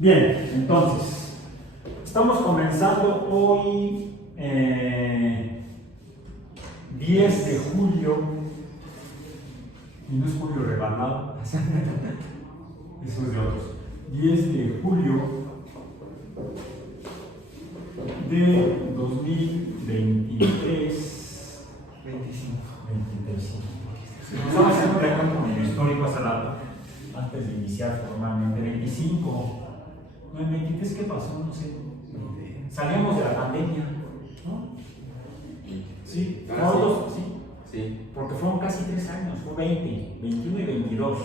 Bien, entonces, estamos comenzando hoy 10 de julio, y no es julio rebanado, eso es de otros, 10 de julio de 2023, 25. Vamos a hacer un recuento medio histórico hace rato, antes de iniciar formalmente. 25. No, el 23, ¿qué pasó? No sé. Salíamos de la pandemia, ¿no? Sí, todos, sí. Sí. Porque fueron casi 3 años, fue 20, 21 y 22.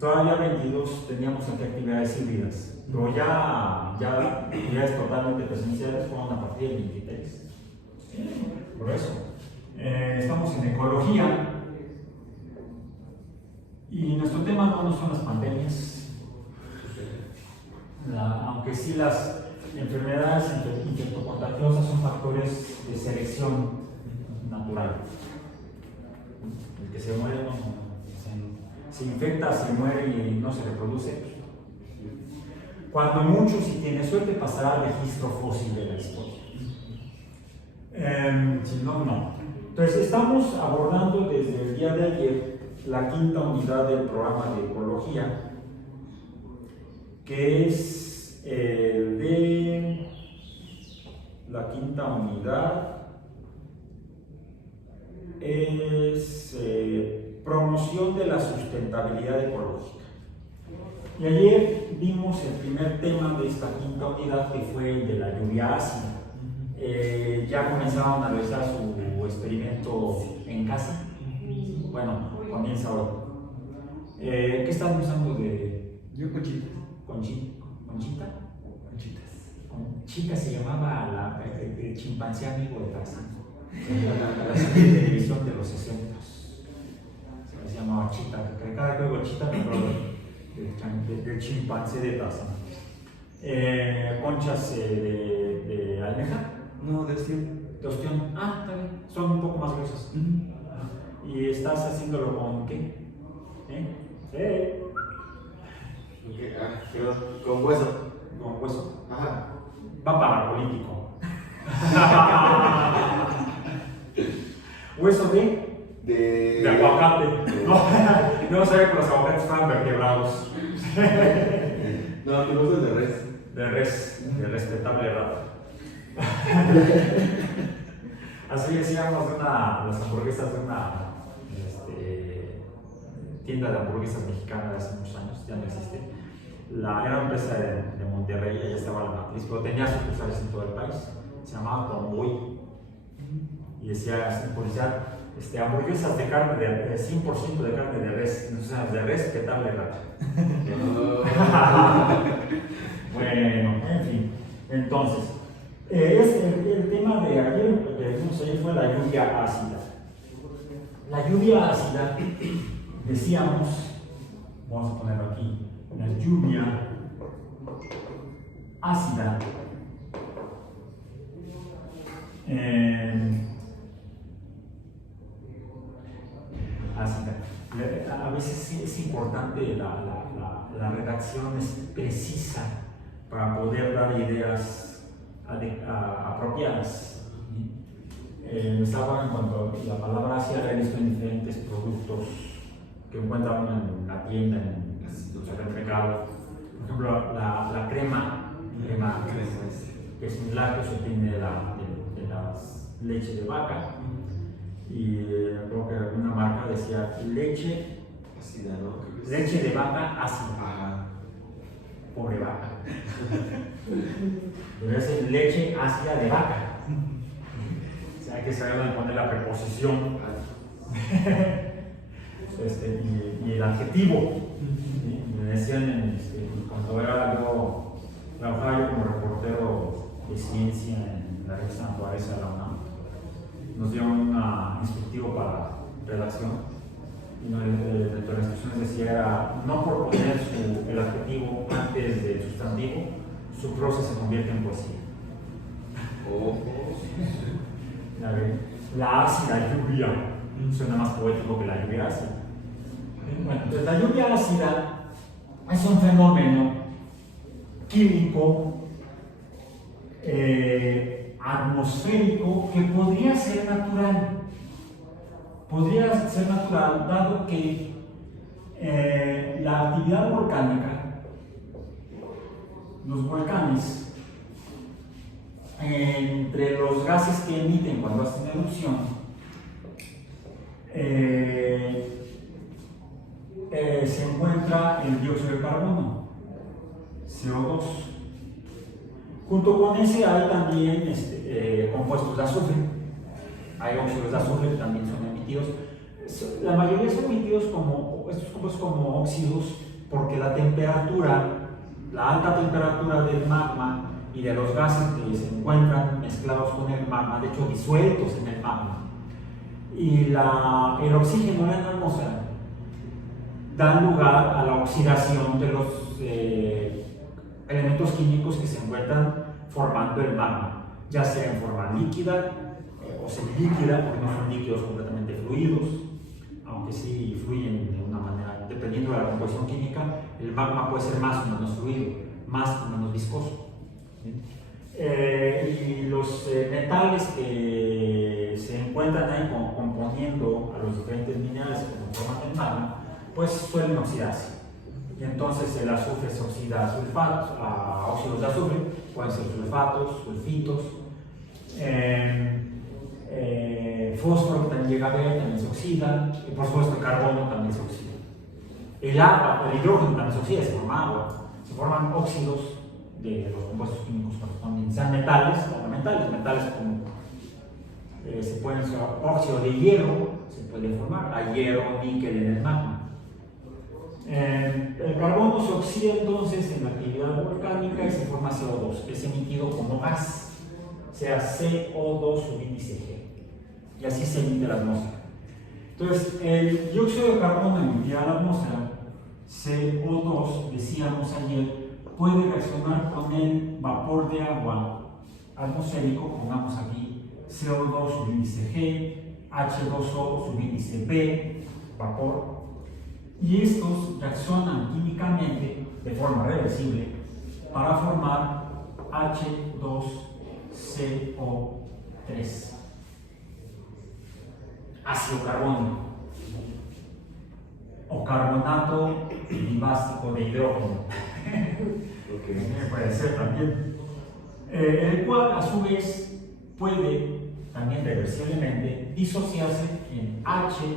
Todavía 22 teníamos aquí actividades híbridas, pero ya actividades totalmente presenciales fueron a partir del 23. Por eso, estamos en ecología y nuestro tema no son las pandemias. Aunque sí las enfermedades infectocontagiosas son factores de selección natural. El que se muere se infecta, se muere y no se reproduce. Cuando mucho, si tiene suerte, pasará al registro fósil de la historia. Si no, no. Entonces, estamos abordando desde el día de ayer la quinta unidad del programa de ecología, que es el de la quinta unidad es promoción de la sustentabilidad ecológica. Y ayer vimos el primer tema de esta quinta unidad, que fue el de la lluvia ácida. Ya comenzaron a realizar su experimento en casa. Bueno, comienza hoy. ¿Qué están usando de...? Yo Conchita. ¿Conchita? Conchitas. Conchita se llamaba el chimpancé amigo de Tarzán. La serie de televisión de los 60. Se llamaba Chita. Cada que oigo Chita me acuerdo del chimpancé de Tarzán. Conchas de almeja. No, de ostión. De ostión. Ah, está bien. Son un poco más gruesas. ¿Y estás haciéndolo con qué? Con hueso. Con hueso. Ajá. Va para político. Hueso de aguacate. No sabía que los aguacates estaban vertebrados. No, tu hueso es de res. De respetable raza. Así decíamos las hamburguesas de una tienda de hamburguesas mexicana de hace muchos años, ya no existe. Era una empresa de Monterrey, ya estaba la matriz, pero tenía sucursales en todo el país. Se llamaba Convoy y decía hamburguesas de carne de 100% de carne de res, o sea, de respetable raza. Bueno, en fin, entonces el tema de ayer, que vimos ayer, fue la lluvia ácida. La lluvia ácida, decíamos, vamos a ponerlo aquí, la lluvia ácida a veces es importante la redacción es precisa para poder dar ideas apropiadas. Me estaba en cuanto a la palabra ácida, la he visto en diferentes productos que encuentran en la tienda, en el supermercado. Por ejemplo, la crema, que es un lácteo, se obtiene de la leche de vaca. Y creo que alguna marca decía leche ácida, ¿no? Leche de vaca ácida. Ajá. Pobre vaca. Debe ser leche ácida de vaca. O sea, hay que saber dónde poner la preposición. Y el adjetivo. Me decían cuando trabajaba yo como reportero de ciencia en la revista Naturaleza de la UNAM, nos dieron un instructivo para redacción y de las instrucciones decía no por poner el adjetivo antes del sustantivo su prosa se convierte en poesía. La ácida lluvia suena más poético que la lluvia ácida. Bueno, entonces la lluvia ácida es un fenómeno químico atmosférico que podría ser natural. Podría ser natural dado que la actividad volcánica, los volcanes, entre los gases que emiten cuando hacen erupción, se encuentra el dióxido de carbono, CO2. Junto con ese hay también compuestos de azufre. Hay óxidos de azufre que también son emitidos. La mayoría son emitidos estos compuestos como óxidos porque la alta temperatura del magma y de los gases que se encuentran mezclados con el magma, de hecho disueltos en el magma, y el oxígeno en la atmósfera dan lugar a la oxidación de los elementos químicos que se encuentran formando el magma, ya sea en forma líquida o semilíquida, porque no son líquidos completamente fluidos, aunque sí fluyen de una manera, dependiendo de la composición química, el magma puede ser más o menos fluido, más o menos viscoso. Y los metales que se encuentran ahí componiendo a los diferentes minerales que conforman el magma, pues suelen oxidarse. Y entonces el azufre se oxida a óxidos de azufre, pueden ser sulfatos, sulfitos, fósforo que también llega a ver, también se oxida, y por supuesto el carbono también se oxida. El agua, el hidrógeno también se oxida, se forma agua, se forman óxidos de los compuestos químicos correspondientes, sean metales o no metales como se pueden ser óxido de hierro, se puede formar, hay hierro, níquel en el magma. El carbono se oxida entonces en la actividad volcánica y se forma CO2, que es emitido como gas, sea CO2 subíndice G, y así se emite la atmósfera. Entonces, el dióxido de carbono emitido a la atmósfera, CO2, decíamos ayer, puede reaccionar con el vapor de agua atmosférico, pongamos aquí CO2 subíndice G, H2O subíndice B, vapor, y estos reaccionan químicamente de forma reversible para formar H2CO3, ácido carbónico o carbonato dibásico de hidrógeno. Puede ser también, el cual a su vez puede también reversiblemente disociarse en H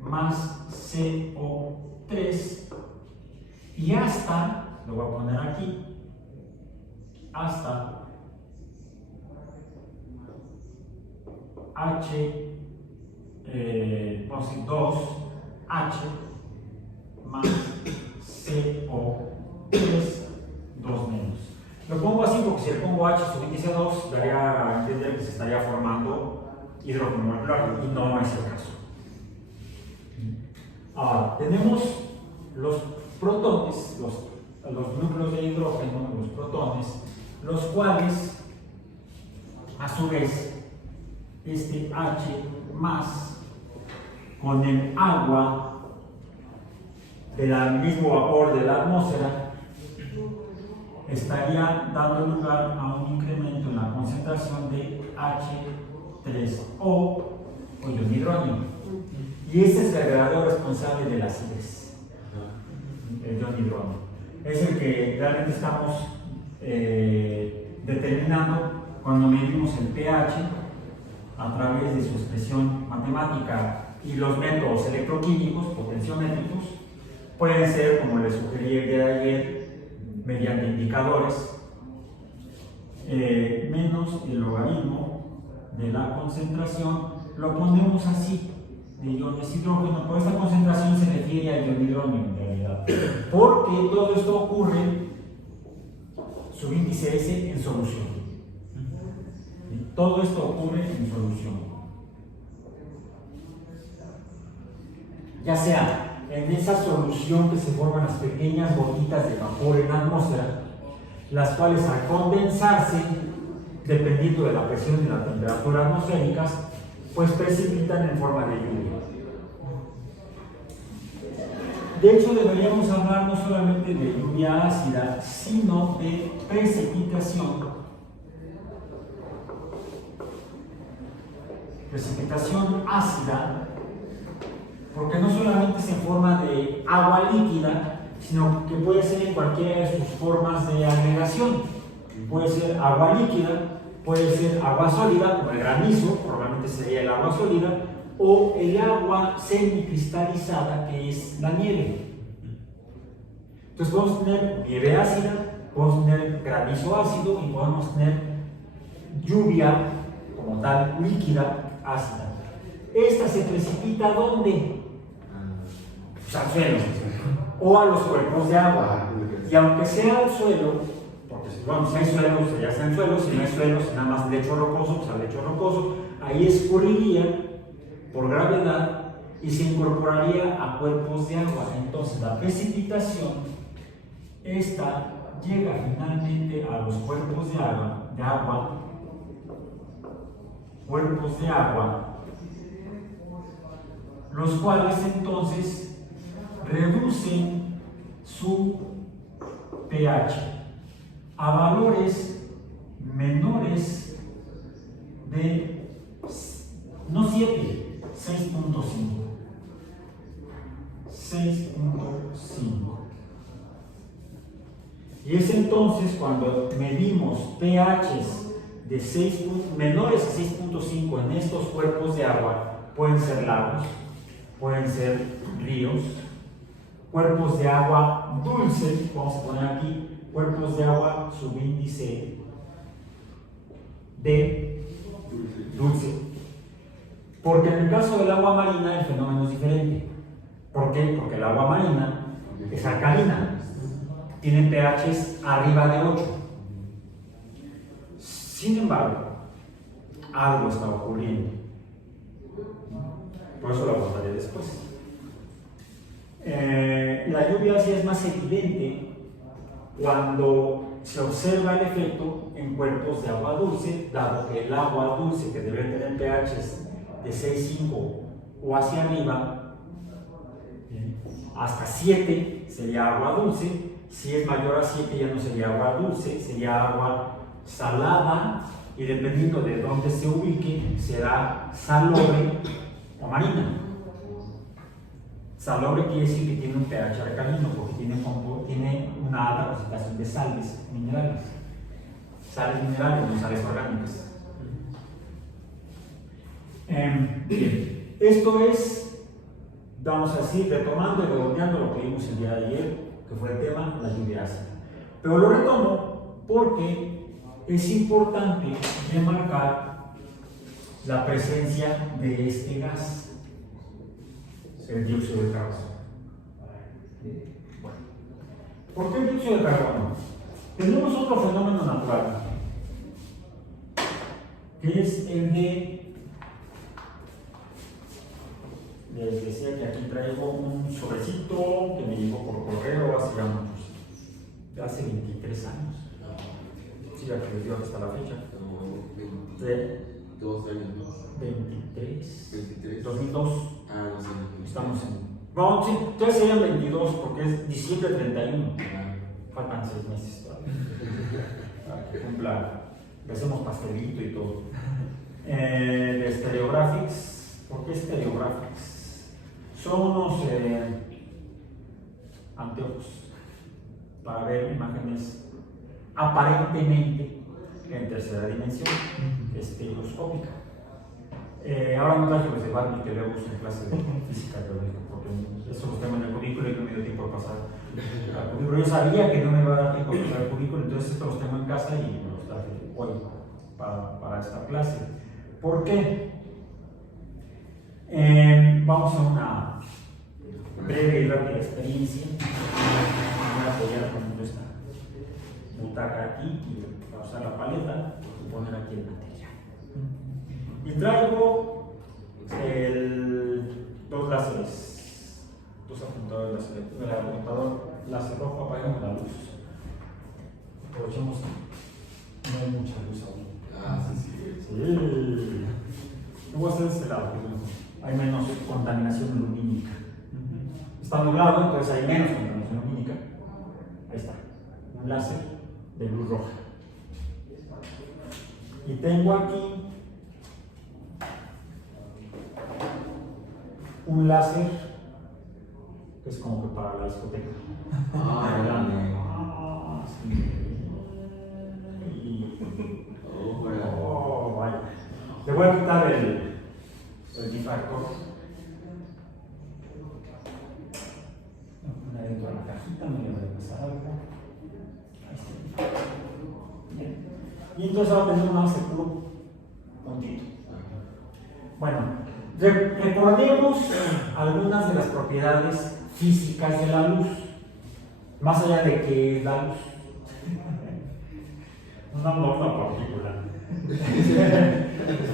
más CO3 y hasta, lo voy a poner aquí, hasta H2H más CO3, 2 menos. Lo pongo así porque si le pongo H subíndice 2, daría a entender que se estaría formando hidrógeno molecular y no es el caso. Ahora, tenemos los protones, los núcleos de hidrógeno, los protones, los cuales, a su vez, este H más con el agua del mismo vapor de la atmósfera estaría dando lugar a un incremento en la concentración de H3O o ion de hidrógeno. Y ese es el agregador responsable de la acidez, el ion de hidrógeno. Es el que realmente estamos determinando cuando medimos el pH a través de su expresión matemática y los métodos electroquímicos, potenciómetros. Pueden ser, como les sugerí el día de ayer, mediante indicadores, menos el logaritmo de la concentración, lo ponemos así, de iones hidrógeno, pero esta concentración se refiere al ion hidrógeno en realidad, porque todo esto ocurre, subíndice S, en solución. Todo esto ocurre en solución. Ya sea en esa solución que se forman las pequeñas gotitas de vapor en la atmósfera, las cuales al condensarse, dependiendo de la presión y la temperatura atmosféricas, pues precipitan en forma de lluvia. De hecho, deberíamos hablar no solamente de lluvia ácida, sino de precipitación. Precipitación ácida, porque no solamente es en forma de agua líquida, sino que puede ser en cualquiera de sus formas de agregación. Puede ser agua líquida, puede ser agua sólida, como el granizo, probablemente sería el agua sólida, o el agua semicristalizada, que es la nieve. Entonces podemos tener nieve ácida, podemos tener granizo ácido y podemos tener lluvia como tal líquida ácida. Esta se precipita ¿dónde? Pues al suelo o a los cuerpos de agua. Y aunque sea al suelo, porque bueno, si hay suelo, pues ya está en suelo, si no hay suelo, si nada más lecho rocoso, pues al lecho rocoso, ahí escurriría por gravedad y se incorporaría a cuerpos de agua. Entonces la precipitación, esta llega finalmente a los cuerpos de agua, cuerpos de agua, los cuales entonces reducen su pH a valores menores de, no 7, 6.5. 6.5. Y es entonces cuando medimos pHs de 6, menores a 6.5 en estos cuerpos de agua, pueden ser lagos, pueden ser ríos, cuerpos de agua dulce, vamos a poner aquí cuerpos de agua subíndice de dulce. Porque en el caso del agua marina el fenómeno es diferente. ¿Por qué? Porque el agua marina es alcalina, tiene pHs arriba de 8. Sin embargo, algo está ocurriendo. Por eso lo abordaré después. La lluvia ácida es más evidente cuando se observa el efecto en cuerpos de agua dulce, dado que el agua dulce, que debe tener pHs de 6.5 o hacia arriba, hasta 7 sería agua dulce. Si es mayor a 7 ya no sería agua dulce, sería agua salada, y dependiendo de dónde se ubique, será salobre o marina. Salobre quiere decir que tiene un pH alcalino, porque tiene una alta concentración de sales minerales. Sales minerales, no sales orgánicas. Bien, esto es, vamos a decir, retomando y redondeando lo que vimos el día de ayer, que fue el tema, la lluvia ácida. Pero lo retomo porque es importante remarcar la presencia de este gas, el dióxido de carbono. Bueno, ¿por qué el dióxido de carbono? Tenemos otro fenómeno natural, que es el de, les decía que aquí traigo un sobrecito que me llegó por correo hace ya muchos, hace 23 años. Sí, ya que les dio hasta la fecha. De 2 años, ¿no? 23. 2002. Ah, no sé. Estamos en. No, sí, entonces serían 22 porque es diciembre 31. Faltan 6 meses todavía. Para que cumpla. Le hacemos pastelito y todo. De Stereographics. ¿Por qué Stereographics? Son unos anteojos para ver imágenes aparentemente en tercera dimensión, estereoscópica. Ahora no traje los de Barbie que luego uso en clase de física, porque eso los tengo en el currículo y no me dio tiempo a pasar al currículo. Yo sabía que no me iba a dar tiempo a pasar el currículo, entonces estos los tengo en casa y me los traje hoy para esta clase. ¿Por qué? Vamos a una breve y rápida experiencia. Voy a apoyar poniendo esta butaca aquí y pausar la paleta y poner aquí el material. Y traigo dos láseres, dos apuntadores láser, el apuntador láser rojo. Apagamos la luz. Aprovechemos, no hay mucha luz aún. Ah, sí, sí. Sí. Yo voy a hacer este lado, hay menos contaminación lumínica. está nublado, entonces hay menos contaminación lumínica. Ahí está, un láser de luz roja. Y tengo aquí un láser que es como que para la discoteca. Oh, vaya. Le voy a quitar el difractor. Voy a poner dentro de la cajita, no le voy a pasar algo. Ahí está. Bien. Y entonces ahora tenemos el puro puntito. Bueno, recordemos algunas de las propiedades físicas de la luz, más allá de qué es la luz. Una partícula.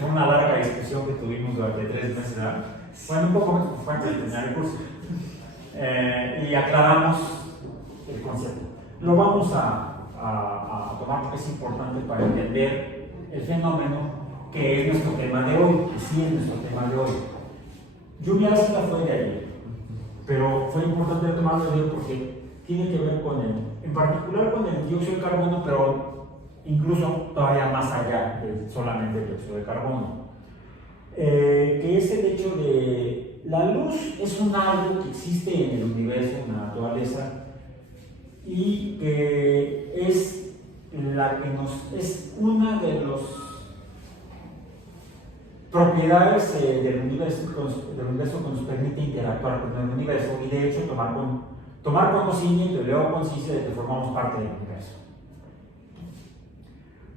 Fue una larga discusión que tuvimos durante 3 meses. Bueno, un poco menos fue antes de terminar el curso. Y aclaramos el concepto. Lo vamos a tomar porque es importante para entender el fenómeno que es nuestro tema de hoy, que sí es nuestro tema de hoy. Lluvia ácida fue de ayer, pero fue importante tomarlo de hoy porque tiene que ver con en particular con el dióxido de carbono, pero incluso todavía más allá de solamente el dióxido de carbono. Que es el hecho de la luz es un algo que existe en el universo, en la naturaleza, y que es la que es una de las propiedades del universo que nos permite interactuar con el universo y de hecho tomar conocimiento y luego conciencia de que formamos parte del universo.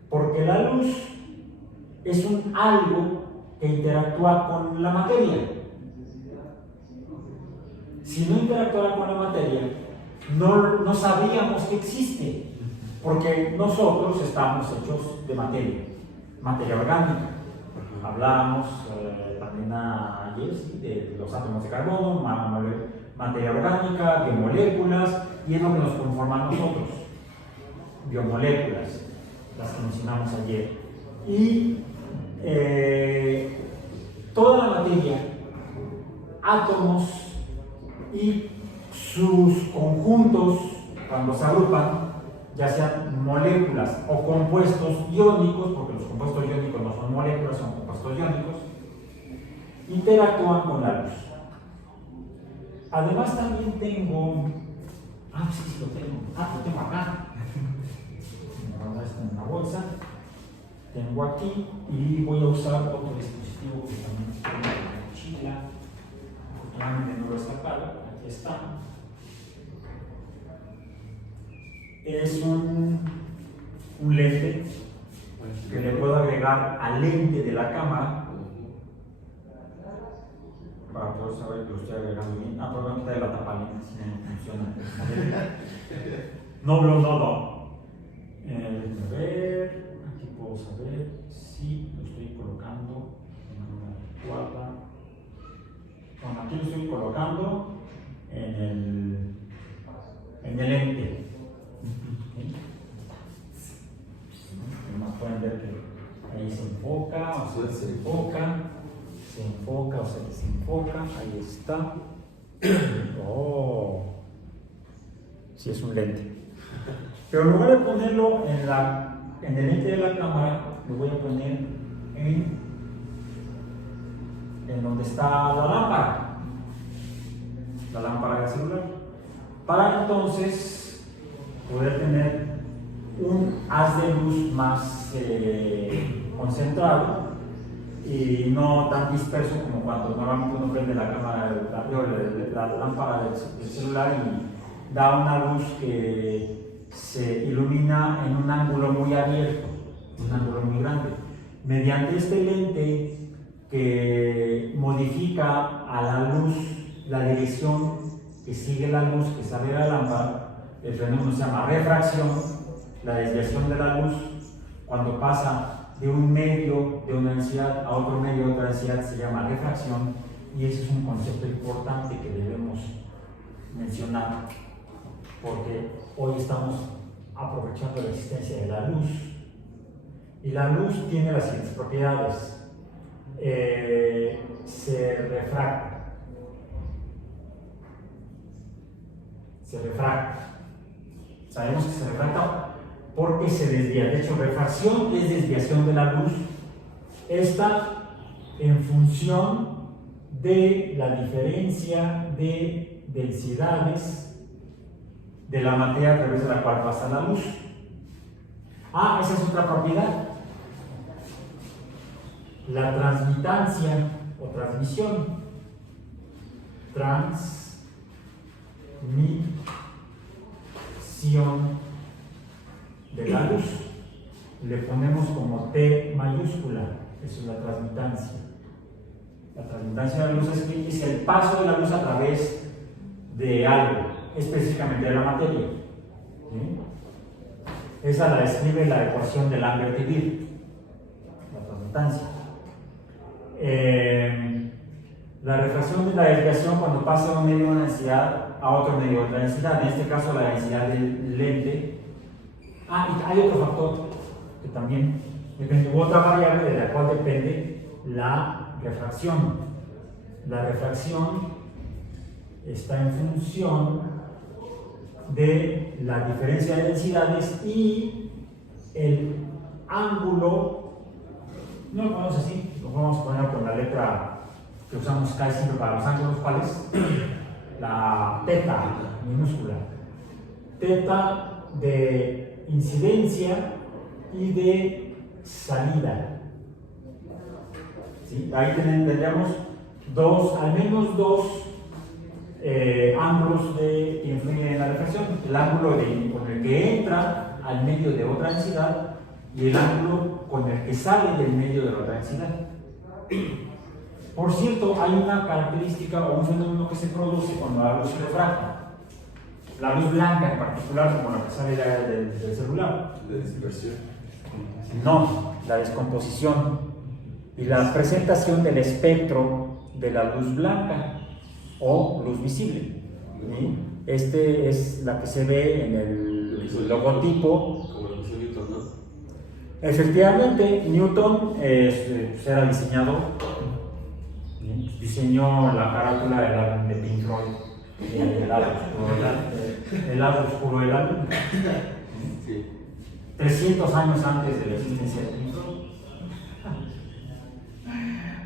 Porque la luz es un algo que interactúa con la materia. Si no interactuara con la materia, no sabríamos que existe, porque nosotros estamos hechos de materia orgánica. Hablábamos también ayer de los átomos de carbono, materia orgánica, biomoléculas, y es lo que nos conforma a nosotros, biomoléculas, las que mencionamos ayer. Y toda la materia, átomos y sus conjuntos, cuando se agrupan, ya sean moléculas o compuestos iónicos, porque los compuestos iónicos no son moléculas, son compuestos iónicos, interactúan con la luz. Además también tengo, sí, lo tengo acá. Ahora está en una bolsa, tengo aquí y voy a usar otro dispositivo que también tengo en la mochila. Afortunadamente no lo he sacado, aquí está. Es un lente que le puedo agregar al lente de la cámara para poder saber que lo estoy agregando bien. Pero voy a quitar la tapa lente si no funciona. No. A ver, aquí puedo saber si lo estoy colocando en una adecuada. Bueno, aquí lo estoy colocando en el lente. Más pueden ver que ahí se enfoca, o se desenfoca, se enfoca o se desenfoca, ahí está. Oh, sí es un lente. Pero en lugar de ponerlo en el lente de la cámara, lo voy a poner en donde está la lámpara del celular, para entonces poder tener un haz de luz más concentrado y no tan disperso como cuando normalmente uno prende la lámpara del celular y da una luz que se ilumina en un ángulo muy abierto, un ángulo muy grande. Mediante este lente que modifica a la luz la dirección que sigue la luz que sale de la lámpara, el fenómeno se llama refracción. La desviación de la luz, cuando pasa de un medio de una densidad a otro medio de otra densidad, se llama refracción, y ese es un concepto importante que debemos mencionar, porque hoy estamos aprovechando la existencia de la luz, y la luz tiene las siguientes propiedades. Se refracta, se refracta. Sabemos que se refracta porque se desvía. De hecho, refracción es desviación de la luz. Esta en función de la diferencia de densidades de la materia a través de la cual pasa la luz. Esa es otra propiedad. La transmitancia o transmisión. Transmisión de la luz. Le ponemos como T mayúscula. Eso es la transmitancia. La transmitancia de la luz es el paso de la luz a través de algo, específicamente de la materia. ¿Sí? Esa la describe la ecuación de Lambert-Witt, la transmitancia. La refracción es la desviación cuando pasa de un medio de una densidad a otro medio de otra densidad, en este caso la densidad del lente. Y hay otro factor que también depende, otra variable de la cual depende la refracción. La refracción está en función de la diferencia de densidades y el ángulo. No lo ponemos así, lo vamos a poner con la letra que usamos casi siempre para los ángulos. ¿Cuál es? La teta minúscula. Teta de incidencia y de salida. ¿Sí? Ahí tendríamos al menos dos ángulos que influyen en la refracción: el ángulo con el que entra al medio de otra densidad y el ángulo con el que sale del medio de la otra densidad. Por cierto, hay una característica o un fenómeno que se produce cuando la luz se refracta. La luz blanca en particular, como la que sale del celular. La dispersión. No, la descomposición y la presentación del espectro de la luz blanca o luz visible. ¿Sí? Este es la que se ve en el logotipo. Como lo que hizo Newton, ¿no? Efectivamente, Newton era diseñador, diseñó la carátula del álbum de Pink Floyd, el lado oscuro del álbum. Sí. 300 años antes de la existencia de Pink Floyd.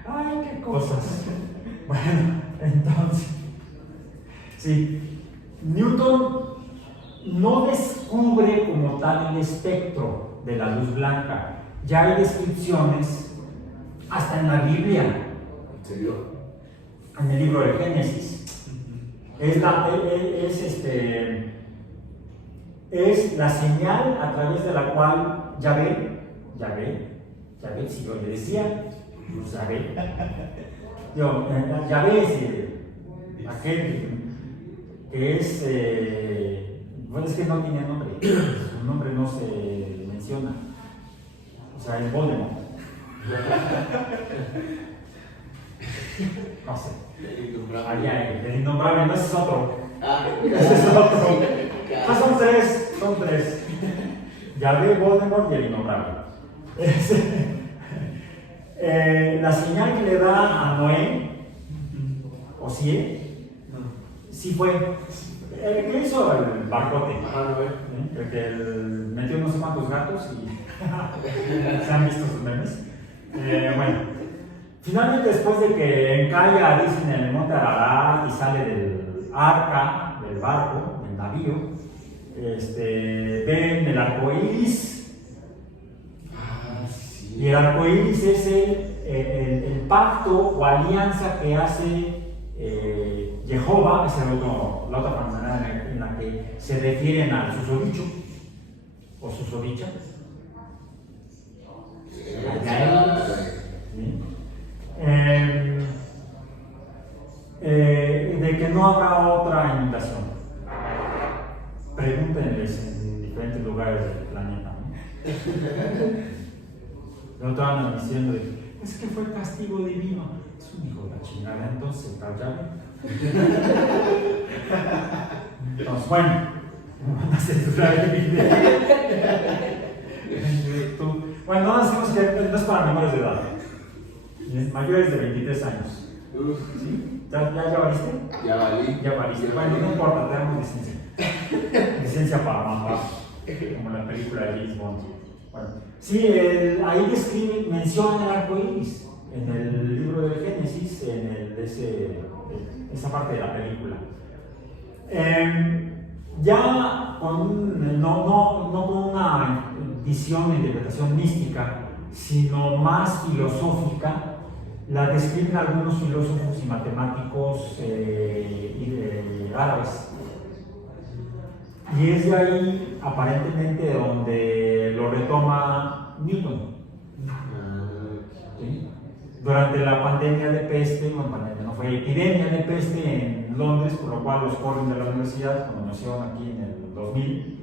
¡Ay, qué cosas! Bueno, entonces, sí, Newton no descubre como tal el espectro de la luz blanca. Ya hay descripciones, hasta en la Biblia, ¿En serio? en el libro de Génesis. Es la señal a través de la cual Yahvé, si yo le decía, pues Yahvé es aquel que es, bueno, es que no tiene nombre, su nombre no se menciona, o sea, es Voldemort. No sé. El innombrable, no, ese es otro. Ese es otro. Son tres. Yahvé, Voldemort y el innombrable. La señal que le da a Noé, o sí fue. El que hizo el barcote. El que metió no sé cuántos gatos y se han visto sus memes. Bueno, finalmente, después de que encalla, dicen, en el monte Ararat y sale del arca, del barco, del navío, ven el arco iris. Y el arco iris es el pacto o alianza que hace Jehová, es la otra manera en la que se refieren al susodicho o susodicha. De que no habrá otra inundación. Pregúntenles en diferentes lugares del planeta, ¿no? No estaban diciendo, es que fue castigo divino. Es un hijo de la chingada, entonces, ¿ya? Entonces, bueno, van a censurar el video. Bueno, no decimos que no es para menores de edad, mayores de 23 años. ¿Sí? ¿Ya valiste? Ya valí. Ya valiste. Bueno, no importa, tenemos licencia. Licencia para matar, como la película de James Bond. Bueno, sí, ahí describe, menciona el arco iris en el libro del Génesis, en esa parte de la película. Ya no con una visión de interpretación mística, sino más filosófica, la describen algunos filósofos y matemáticos árabes. Y es de ahí, aparentemente, donde lo retoma Newton. ¿Sí? Durante la pandemia de peste, bueno, pandemia no fue epidemia de peste en Londres, por lo cual los corren de la universidad, como nació aquí en el 2000,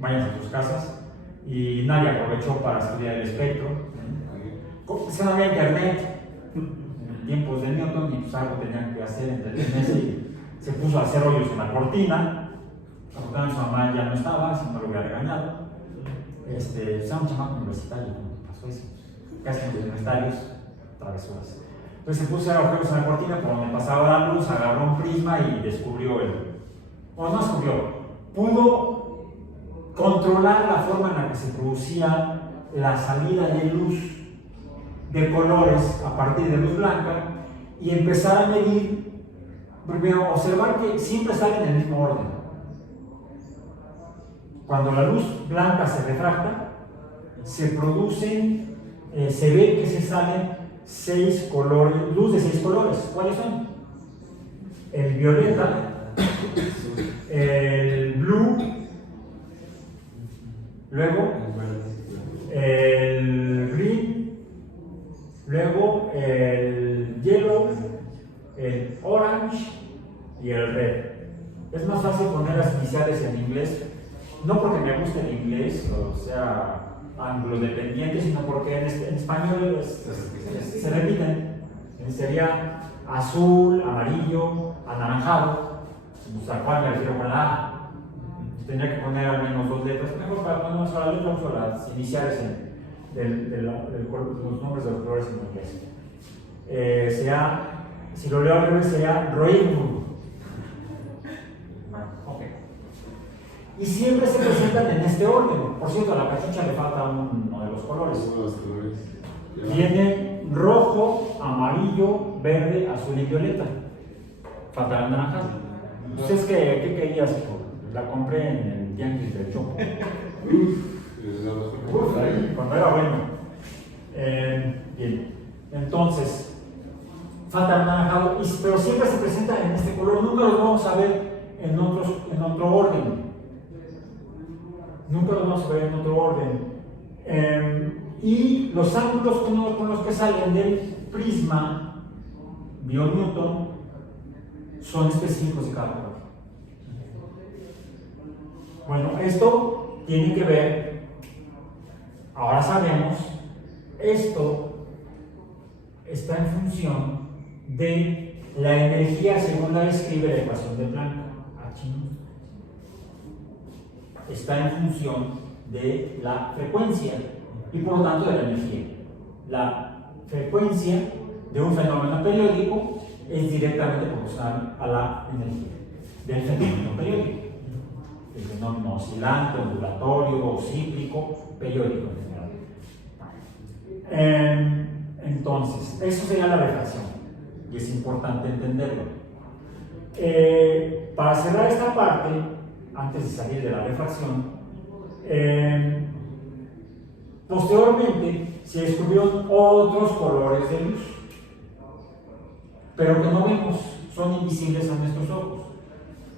vayan a sus casas, y nadie aprovechó para estudiar el espectro. Se no había internet en tiempos de Newton, y pues algo tenían que hacer entre el mes, y se puso a hacer hoyos en la cortina. Afortunadamente su mamá ya no estaba, si no lo hubiera regañado. Estaba un chamaco universitario cuando pasó eso. Casi los universitarios, travesuras. Entonces se puso a hacer agujeros en la cortina por donde pasaba la luz, agarró un prisma y descubrió no descubrió, pudo controlar la forma en la que se producía la salida de luz de colores a partir de luz blanca y empezar a medir, primero observar que siempre sale en el mismo orden. Cuando la luz blanca se refracta, se producen, se ve que se salen 6 colores, luz de 6 colores. ¿Cuáles son? El violeta, el blue, luego el green, luego el yellow, el orange y el red. Es más fácil poner las iniciales en inglés. No porque me guste el inglés, o sea, anglodependiente, sino porque en español se repiten. Sería azul, amarillo, anaranjado. ¿A cuál me refiero con la A? Tendría que poner al menos 2 letras. Mejor para poner una sola letra, uso las iniciales de los nombres de los colores en inglés. Si lo leo al revés, sería Royal. Y siempre se presentan en este orden. Por cierto, a la cachucha le falta uno de los colores. Viene rojo, amarillo, verde, azul y violeta. Falta la naranjada. ¿Ustedes qué querías, hijo? La compré en el Tianguis del Chopo. Cuando era bueno. Bien. Entonces, falta el naranjado, pero siempre se presenta en este color. Nunca los vamos a ver en otro orden. Nunca lo vamos a ver en otro orden. Y los ángulos con los que salen del prisma, vio Newton, son específicos de cada color. Bueno, esto tiene que ver, ahora sabemos, esto está en función de la energía según la describe la ecuación de Planck. Está en función de la frecuencia y por lo tanto de la energía. La frecuencia de un fenómeno periódico es directamente proporcional a la energía del fenómeno periódico. El fenómeno oscilante, ondulatorio o cíclico, periódico en general. Entonces, eso sería la refracción y es importante entenderlo. Para cerrar esta parte, antes de salir de la refracción, posteriormente se descubrieron otros colores de luz, pero que no vemos, son invisibles a nuestros ojos.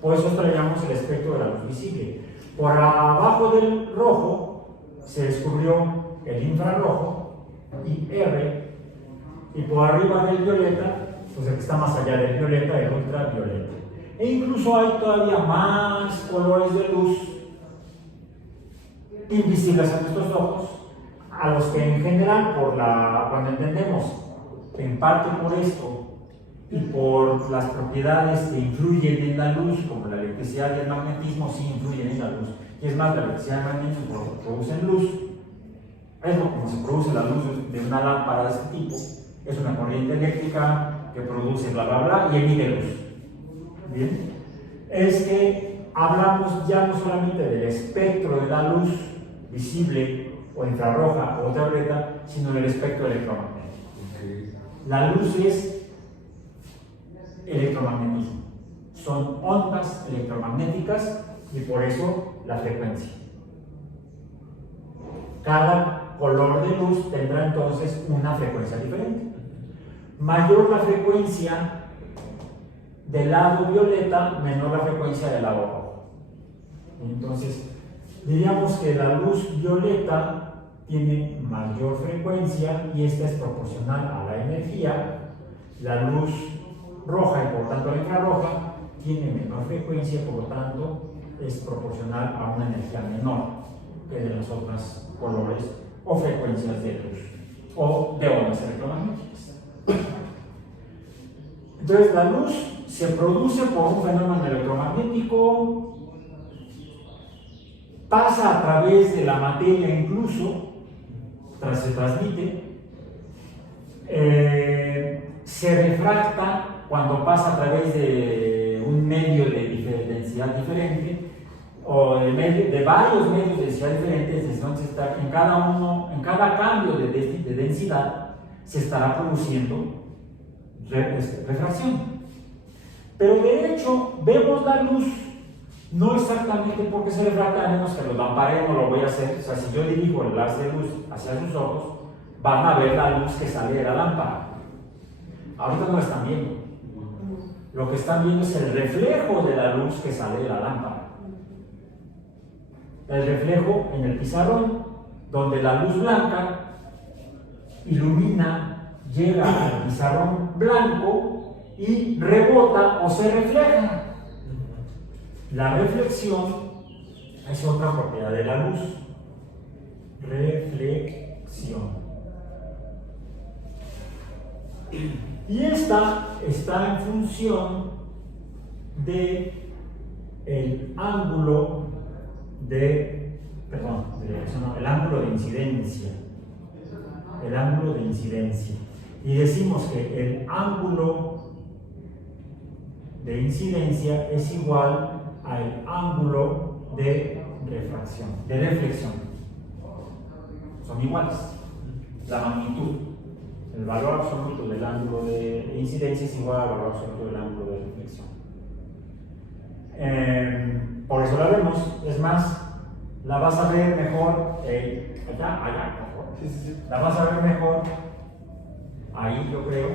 Por eso traíamos el espectro de la luz visible. Por abajo del rojo se descubrió el infrarrojo, IR, y por arriba del violeta, pues el que está más allá del violeta, el ultravioleta. E incluso hay todavía más colores de luz invisibles a nuestros ojos, a los que en general, cuando entendemos en parte por esto y por las propiedades que influyen en la luz, como la electricidad y el magnetismo, sí influyen en la luz. Y es más, la electricidad y el magnetismo producen luz. Es como se produce la luz de una lámpara de este tipo. Es una corriente eléctrica que produce bla bla bla y emite luz. Bien, es que hablamos ya no solamente del espectro de la luz visible o infrarroja o ultravioleta, sino del espectro electromagnético. Okay. La luz es electromagnetismo, son ondas electromagnéticas y por eso la frecuencia. Cada color de luz tendrá entonces una frecuencia diferente. Mayor la frecuencia del lado violeta, menor la frecuencia del lado rojo. Entonces, diríamos que la luz violeta tiene mayor frecuencia y esta es proporcional a la energía. La luz roja y por tanto la infrarroja tiene menor frecuencia, por lo tanto es proporcional a una energía menor que de los otros colores o frecuencias de luz o de ondas electromagnéticas. Entonces la luz se produce por un fenómeno electromagnético, pasa a través de la materia incluso, se transmite, se refracta cuando pasa a través de un medio de densidad diferente o de varios medios de densidad diferentes. Entonces en cada cambio de densidad se estará produciendo refracción. Pero de hecho vemos la luz no exactamente porque se refracta, a menos que los lamparemos lo voy a hacer. O sea, si yo dirijo el haz de luz hacia sus ojos, van a ver la luz que sale de la lámpara. Ahorita no lo están viendo. Lo que están viendo es el reflejo de la luz que sale de la lámpara. El reflejo en el pizarrón, donde la luz blanca ilumina, llega al pizarrón blanco y rebota o se refleja. La reflexión es otra propiedad de la luz. Reflexión. Y esta está en función de el ángulo el ángulo de incidencia. El ángulo de incidencia. Y decimos que el ángulo de incidencia es igual al ángulo de reflexión. Son iguales. La magnitud, el valor absoluto del ángulo de incidencia es igual al valor absoluto del ángulo de reflexión. Por eso la vemos. Es más, la vas a ver mejor allá, por favor. Sí. La vas a ver mejor ahí, yo creo.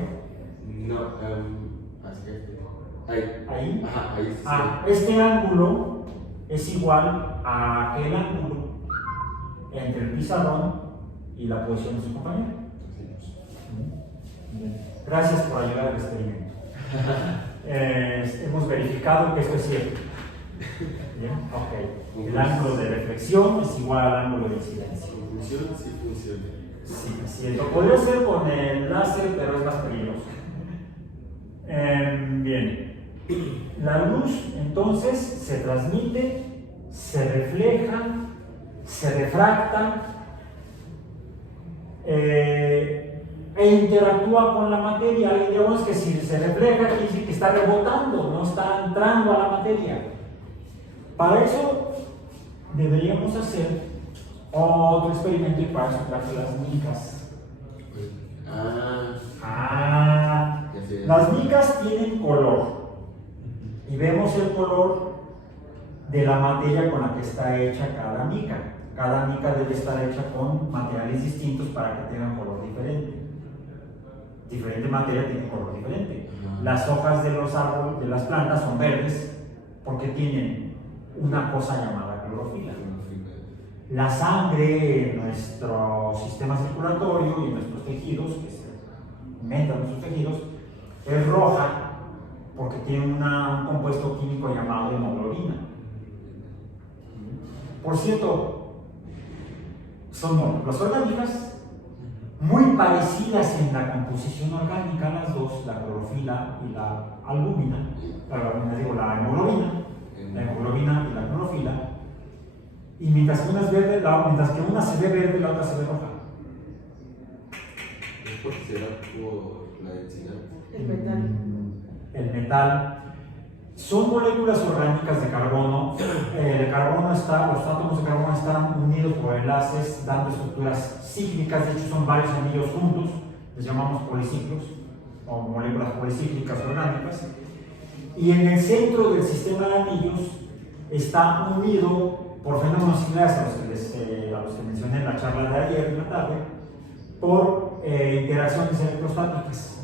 No, así que. Ahí. Ajá, ahí sí. Este ángulo es igual a aquel ángulo entre el pizarrón y la posición de su compañero. Bien. Gracias por ayudar al experimento. Hemos verificado que esto es cierto. Bien, ok. El ángulo de reflexión es igual al ángulo de incidencia. ¿Funciona? Sí, funciona. Sí, así es. Lo podría hacer con el láser, pero es más peligroso. Bien. La luz entonces se transmite, se refleja, se refracta e interactúa con la materia. Y digamos que si se refleja, quiere decir que está rebotando, no está entrando a la materia. Para eso deberíamos hacer otro experimento y para eso traje las micas. Las micas tienen color. Y vemos el color de la materia con la que está hecha cada mica. Cada mica debe estar hecha con materiales distintos para que tengan color diferente. Diferente materia tiene color diferente. Las hojas de los árboles, de las plantas, son verdes porque tienen una cosa llamada clorofila. La sangre en nuestro sistema circulatorio y en nuestros tejidos, que se alimentan nuestros tejidos, es roja porque tiene un compuesto químico llamado hemoglobina. Por cierto, son moléculas orgánicas muy parecidas en la composición orgánica, las dos, la clorofila y la albúmina, la hemoglobina y la clorofila. Y mientras que una es verde, mientras que una se ve verde, la otra se ve roja. ¿Es porque será por La densidad. El metal. El metal. Son moléculas orgánicas de carbono. Los átomos de carbono están unidos por enlaces dando estructuras cíclicas. De hecho, son varios anillos juntos. Les llamamos policiclos o moléculas policíclicas orgánicas. Y en el centro del sistema de anillos está unido por fenómenos similares a los que mencioné en la charla de ayer en la tarde, por interacciones electrostáticas.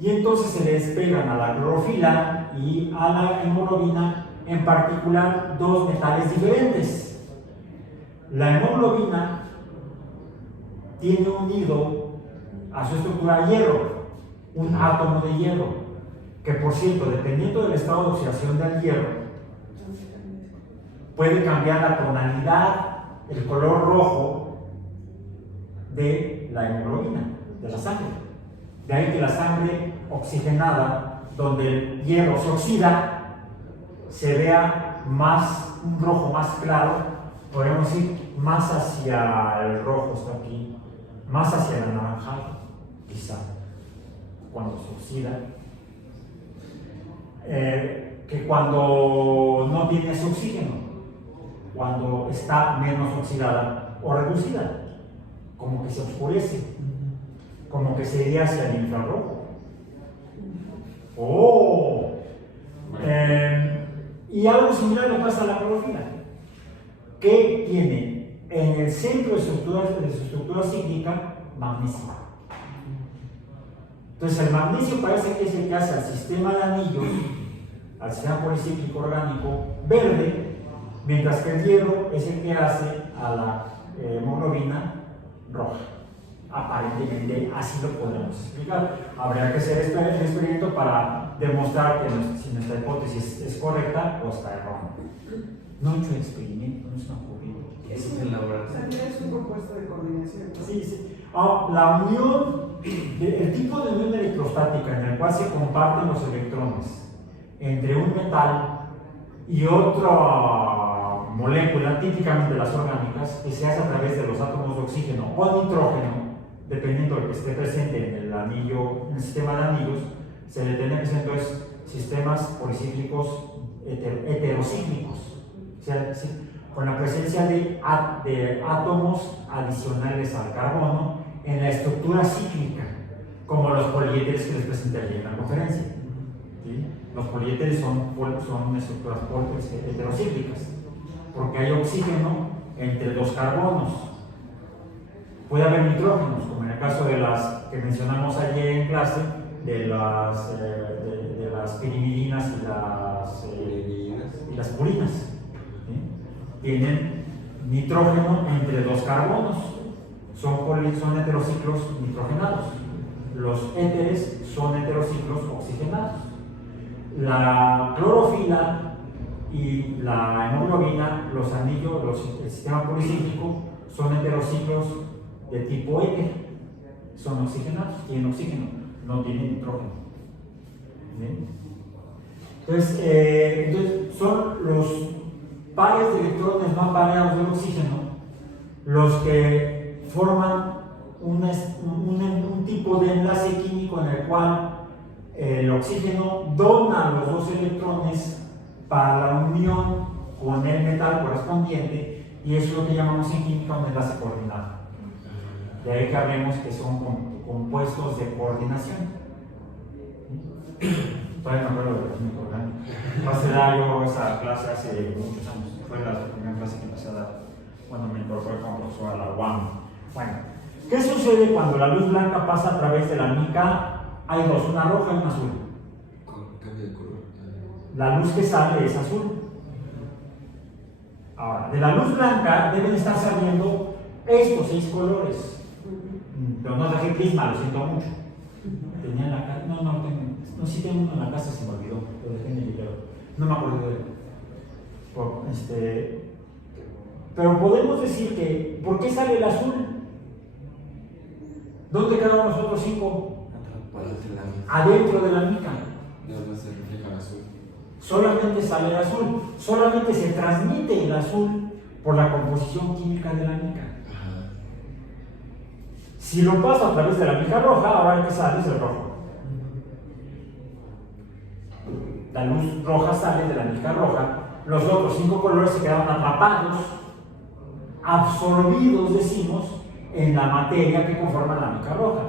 Y entonces se les pegan a la clorofila y a la hemoglobina, en particular, dos metales diferentes. La hemoglobina tiene unido a su estructura hierro, un átomo de hierro, que por cierto, dependiendo del estado de oxidación del hierro, puede cambiar la tonalidad, el color rojo de la hemoglobina, de la sangre. De ahí que la sangre oxigenada, donde el hierro se oxida, se vea más, un rojo más claro, podemos decir, más hacia el rojo, está aquí, más hacia el anaranjado, quizá, cuando se oxida, que cuando no tiene ese oxígeno, cuando está menos oxidada o reducida, como que se oscurece, como que se iría hacia el infrarrojo. ¡Oh! Y algo similar le pasa a la clorofila, que tiene en el centro de su estructura cíclica magnesio. Entonces el magnesio parece que es el que hace al sistema de anillos, al sistema policíclico orgánico verde, mientras que el hierro es el que hace a la hemoglobina roja. Aparentemente así lo podemos explicar. Habría que hacer el experimento para demostrar que si nuestra hipótesis es correcta o está errónea. No he hecho experimento, no se me ha ocurrido. Eso es el laboratorio. También es un compuesto de coordinación, ¿no? Sí, sí. La unión, el tipo de unión electrostática en el cual se comparten los electrones entre un metal y otra molécula, típicamente las orgánicas, que se hace a través de los átomos de oxígeno o nitrógeno, dependiendo del que esté presente en el anillo, en el sistema de anillos, se le tiene que ser entonces sistemas policíclicos heterocíclicos, o sea, con la presencia de átomos adicionales al carbono en la estructura cíclica, como los poliéteres que les presenté ayer en la conferencia. ¿Sí? Los poliéteres son estructuras heterocíclicas, porque hay oxígeno entre dos carbonos. Puede haber nitrógenos, como en el caso de las que mencionamos ayer en clase, de las pirimidinas y las purinas. ¿Sí? Tienen nitrógeno entre dos carbonos, son heterociclos nitrogenados. Los éteres son heterociclos oxigenados. La clorofila y la hemoglobina, los anillos, el sistema policíclico, son heterociclos de tipo éter, son oxigenados, tienen oxígeno, no tienen nitrógeno. ¿Sí? Entonces son los pares de electrones no apareados del oxígeno los que forman un tipo de enlace químico en el cual el oxígeno dona los dos electrones para la unión con el metal correspondiente, y eso es lo que llamamos en química un enlace coordinado. De ahí que hablemos que son compuestos de coordinación. Todavía me acuerdo de la química orgánica. Pasé yo esa clase hace muchos años. Fue la primera clase que empecé a dar cuando me incorporé como profesor a la UAM. Bueno, ¿qué sucede cuando la luz blanca pasa a través de la mica? Hay dos, una roja y una azul. Cambio de color. La luz que sale es azul. Ahora, de la luz blanca deben estar saliendo estos 6 colores. Pero no traje prisma, lo siento mucho. Tenía en la casa, no, sí tengo uno en la casa, se me olvidó, lo dejé en el libro. No me acuerdo de él. Pero podemos decir que, ¿por qué sale el azul? ¿Dónde quedaron los otros 5? Adentro de la mica. No se refleja el azul. Solamente sale el azul, solamente se transmite el azul por la composición química de la mica. Si lo paso a través de la mica roja, ahora el que sale es el rojo. La luz roja sale de la mica roja, los otros 5 colores se quedaron atrapados, absorbidos, decimos, en la materia que conforma la mica roja.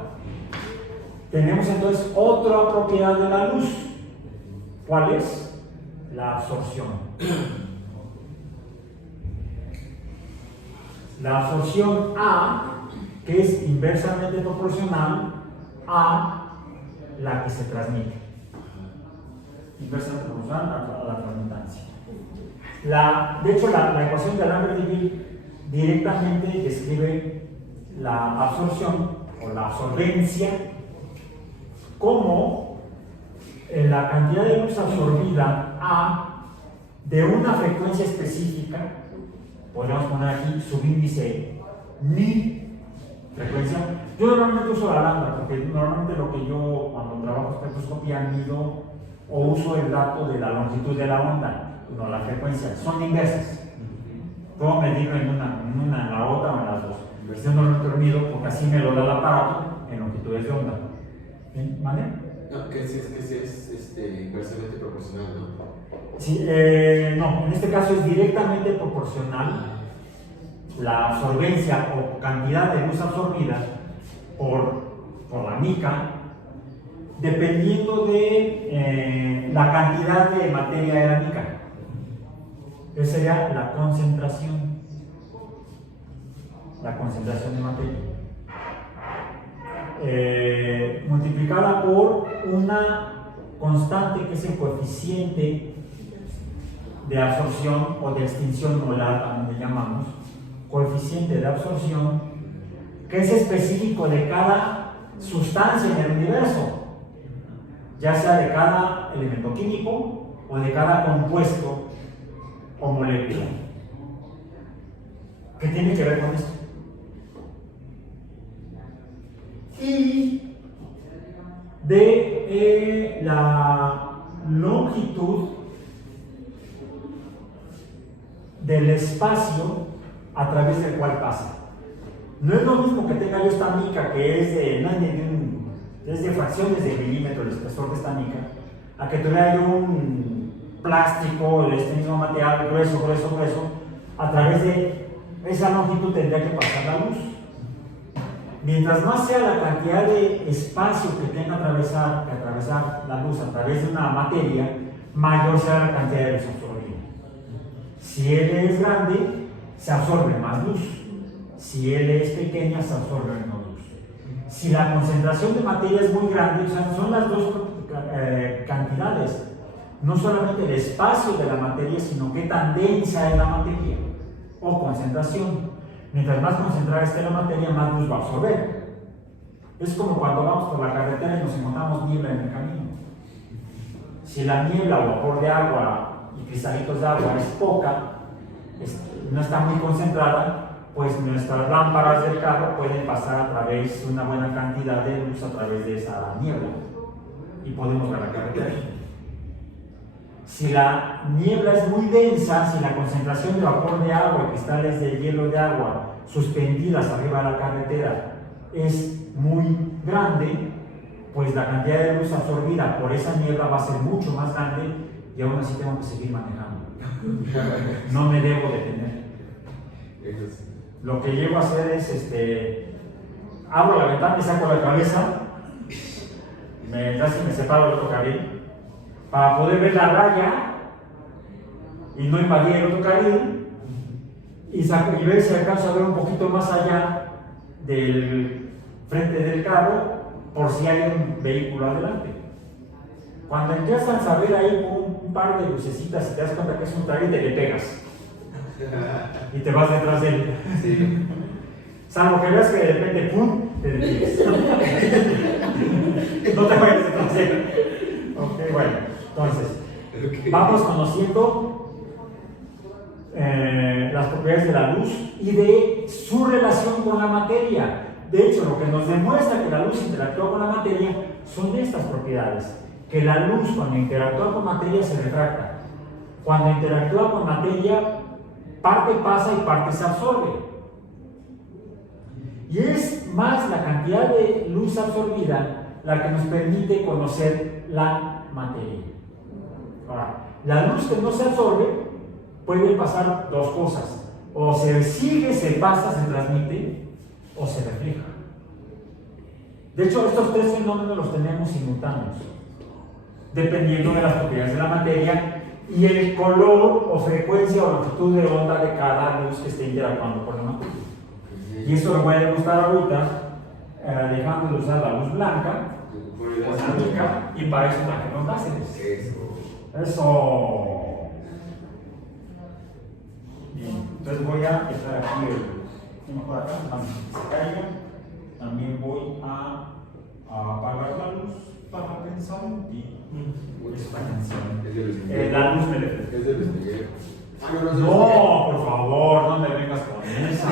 Tenemos entonces otra propiedad de la luz. ¿Cuál es? La absorción. La absorción A, que es inversamente proporcional a la que se transmite. Inversamente proporcional a la transmitancia. De hecho, la ecuación de Lambert-Diville directamente describe la absorción o la absorbencia como la cantidad de luz absorbida A de una frecuencia específica. Podríamos poner aquí subíndice mi frecuencia. Yo normalmente uso la lambda porque normalmente lo que yo cuando trabajo espectroscopía mido o uso el dato de la longitud de la onda, no la frecuencia, son inversas. Puedo medirlo en una, en la otra o en las dos. Yo no lo mido porque así me lo da el aparato en longitudes de onda. ¿Vale? No, que si es inversamente proporcional, ¿no? Sí, no, en este caso es directamente proporcional la absorbencia o cantidad de luz absorbida por la mica, dependiendo de la cantidad de materia de la mica. Esa sería la concentración de materia. Multiplicada por una constante que es el coeficiente de absorción o de extinción molar, también le llamamos, coeficiente de absorción, que es específico de cada sustancia en el universo, ya sea de cada elemento químico o de cada compuesto o molécula. ¿Qué tiene que ver con esto? Y de la longitud del espacio a través del cual pasa. No es lo mismo que tenga yo esta mica que es de fracciones de milímetro el espesor de esta mica, a que tuviera yo un plástico de este mismo material grueso, a través de esa longitud tendría que pasar la luz. Mientras más sea la cantidad de espacio que tenga que atravesar la luz a través de una materia, mayor será la cantidad de luz absorbida. Si L es grande, se absorbe más luz. Si L es pequeña, se absorbe menos luz. Si la concentración de materia es muy grande, o sea, son las dos cantidades, no solamente el espacio de la materia, sino qué tan densa es la materia o concentración. Mientras más concentrada esté la materia, más luz va a absorber. Es como cuando vamos por la carretera y nos encontramos niebla en el camino. Si la niebla o vapor de agua y cristalitos de agua es poca, no está muy concentrada, pues nuestras lámparas del carro pueden pasar a través de una buena cantidad de luz a través de esa niebla y podemos ver la carretera. Si la niebla es muy densa, si la concentración de vapor de agua y cristales de hielo de agua suspendidas arriba de la carretera es muy grande, pues la cantidad de luz absorbida por esa niebla va a ser mucho más grande y aún así tengo que seguir manejando. No me debo detener. Lo que llego a hacer es, abro la ventana y saco la cabeza, casi me separo del otro carril, para poder ver la raya y no invadir el otro carril y ver si alcanzo a ver un poquito más allá del frente del carro por si hay un vehículo adelante. Cuando empiezas a ver ahí un par de lucecitas y te das cuenta que es un carril, te le pegas y te vas detrás de él. Sí. Salvo que veas que de repente, ¡pum!, te detienes. No te vayas detrás de él. Ok, bueno, entonces, vamos conociendo las propiedades de la luz y de su relación con la materia. De hecho, lo que nos demuestra que la luz interactúa con la materia son estas propiedades. Que la luz, cuando interactúa con materia, se refracta. Cuando interactúa con materia, parte pasa y parte se absorbe. Y es más la cantidad de luz absorbida la que nos permite conocer la materia. Ahora, la luz que no se absorbe puede pasar dos cosas: o se sigue, se pasa, se transmite, o se refleja. De hecho, estos tres fenómenos los tenemos simultáneos, dependiendo de las propiedades de la materia y el color o frecuencia o longitud de onda de cada luz que esté interactuando con la materia. Y eso lo voy a demostrar ahorita, dejando de usar la luz blanca con la mica, y para eso traje los láseres. Eso. Bien, entonces voy a dejar aquí mejor acá, antes que se caiga. También voy a apagar la luz para pensar en ti. Es una canción. La luz me le. Es de Luis Miguel. No, por favor, no me vengas con esa.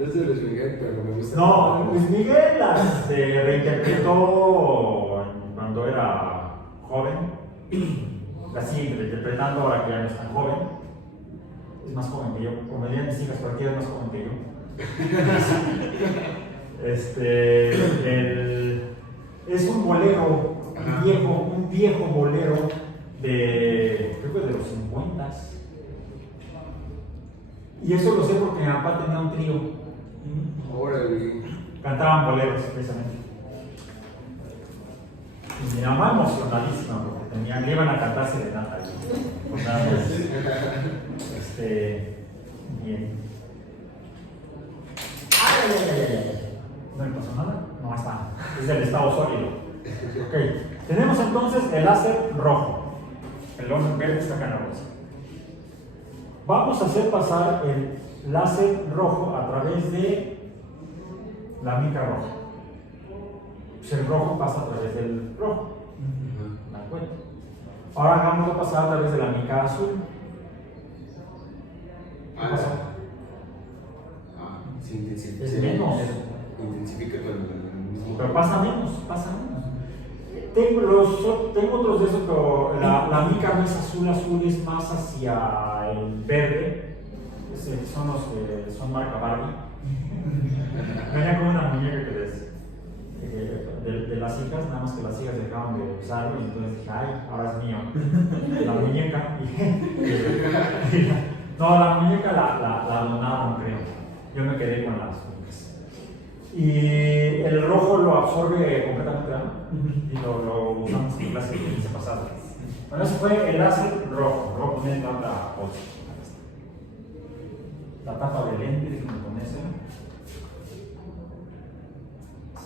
Es de Luis Miguel, pero me gusta. No, Luis Miguel las reinterpretó cuando era joven. La sigue reinterpretando ahora que ya no es tan joven. Es más joven que yo. Como dirían mis hijas, cualquiera es más joven que yo. Es un bolero, un viejo bolero creo que de los 50. Y eso lo sé porque mi papá tenía un trío. Órale. Cantaban boleros, precisamente. Y mi mamá emocionadísima porque le iban a cantar serenata. Bien. ¿No le pasó nada? No, está. Es del estado sólido. Ok. Tenemos entonces el láser rojo. El láser verde está acá en la bolsa. Vamos a hacer pasar el láser rojo a través de la mica roja. Pues el rojo pasa a través del rojo. ¿Me dan cuenta? Ahora vamos a pasar a través de la mica azul. ¿Qué pasó? Se intensifica. Es menos. Intensifica con el mismo. Pero pasa menos. Tengo otros de esos, pero la mica no es azul, es más hacia el verde. Son los que son marca Barbie. Venía con una muñeca de las hijas, nada más que las hijas dejaban de usarlo y entonces dije, ay, ahora es mío. La muñeca. No, la muñeca la donaron, creo. Yo me quedé con las muñecas. Y el rojo lo absorbe completamente, ¿no? Y lo usamos en clase de 15 pasada. Bueno, ese fue el láser rojo. Lo voy a poner en la otra bolsa. La tapa de lente, déjenme ponerse.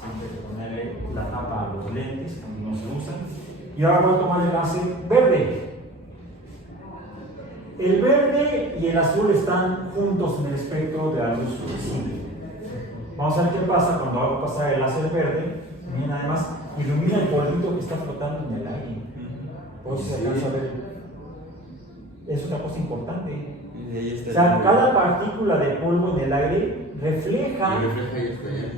Siempre hay que ponerle la tapa a los lentes cuando no se usan. Y ahora voy a tomar el láser verde. El verde y el azul están juntos en el espectro de la luz visible. Vamos a ver qué pasa cuando hago pasar el láser verde. Miren, además ilumina el polvito que está flotando en el aire. Por eso se alcanza a ver. Es una cosa importante. O sea, cada partícula de polvo en el aire refleja. Ahí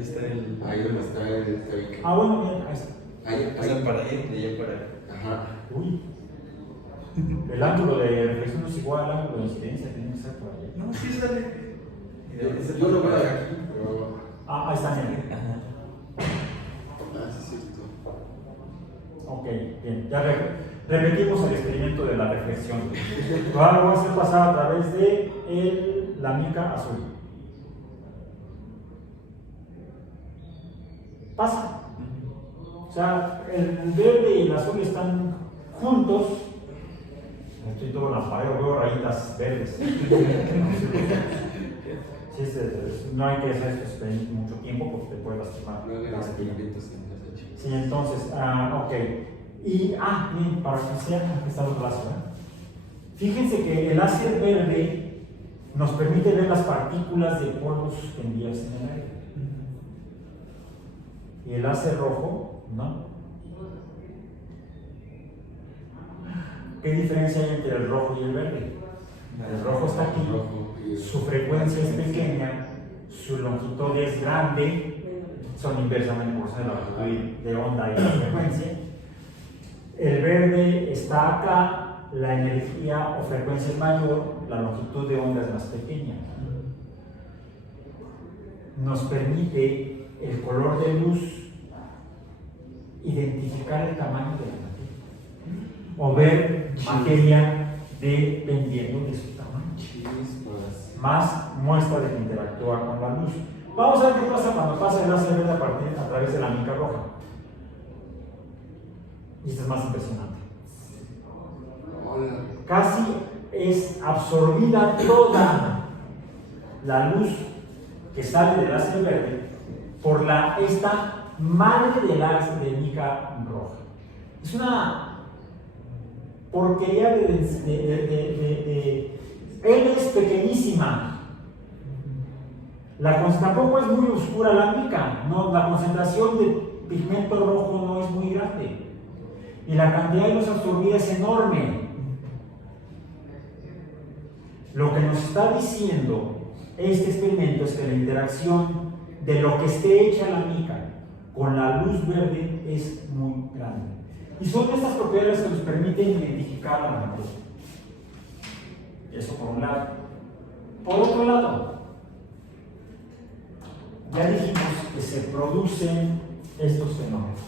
está ahí donde está el tabique. Ah, bueno, miren, ahí está. Ahí para ahí, de allá para. Ajá. Uy. El ángulo de reflexión no es igual al ángulo de incidencia, tiene que ser por allá. No, sí sale. Yo lo veo aquí, pero. Ah, ahí está, miren. Sí, es cierto. Ok, bien, ya repetimos el experimento de la reflexión. Ahora lo voy a hacer pasar a través de la mica azul. Pasa. O sea, el verde y el azul están juntos. Estoy todo en las paredes, veo rayitas verdes. No hay que hacer esto mucho tiempo porque te puede lastimar. No hagan experimentos en las hechas. Sí, entonces, ok. Y, bien, para que sea, aquí está el otro láser. Fíjense que el láser verde nos permite ver las partículas de polvo suspendidas en el aire. Y el láser rojo, no. ¿Qué diferencia hay entre el rojo y el verde? El rojo está aquí, su frecuencia es pequeña, su longitud es grande, son inversamente proporcionales a la longitud de onda y la frecuencia. El verde está acá, la energía o frecuencia es mayor, la longitud de onda es más pequeña. nos permite el color de luz identificar el tamaño de la materia o ver materia dependiendo de su tamaño. Chispas. Más muestra de que interactúa con la luz. Vamos a ver qué pasa cuando pasa el láser verde a través de la mica roja. Y esto es más impresionante. Hola. Casi es absorbida toda la luz que sale del láser verde por esta madre de láser de mica roja. Es una porquería él es pequeñísima. Tampoco es muy oscura la mica, no, la concentración de pigmento rojo no es muy grande. Y la cantidad de luz absorbida es enorme. Lo que nos está diciendo este experimento es que la interacción de lo que esté hecha la mica con la luz verde es muy grande. Y son estas propiedades que nos permiten identificar a la materia. Eso por un lado. Por otro lado, ya dijimos que se producen estos fenómenos.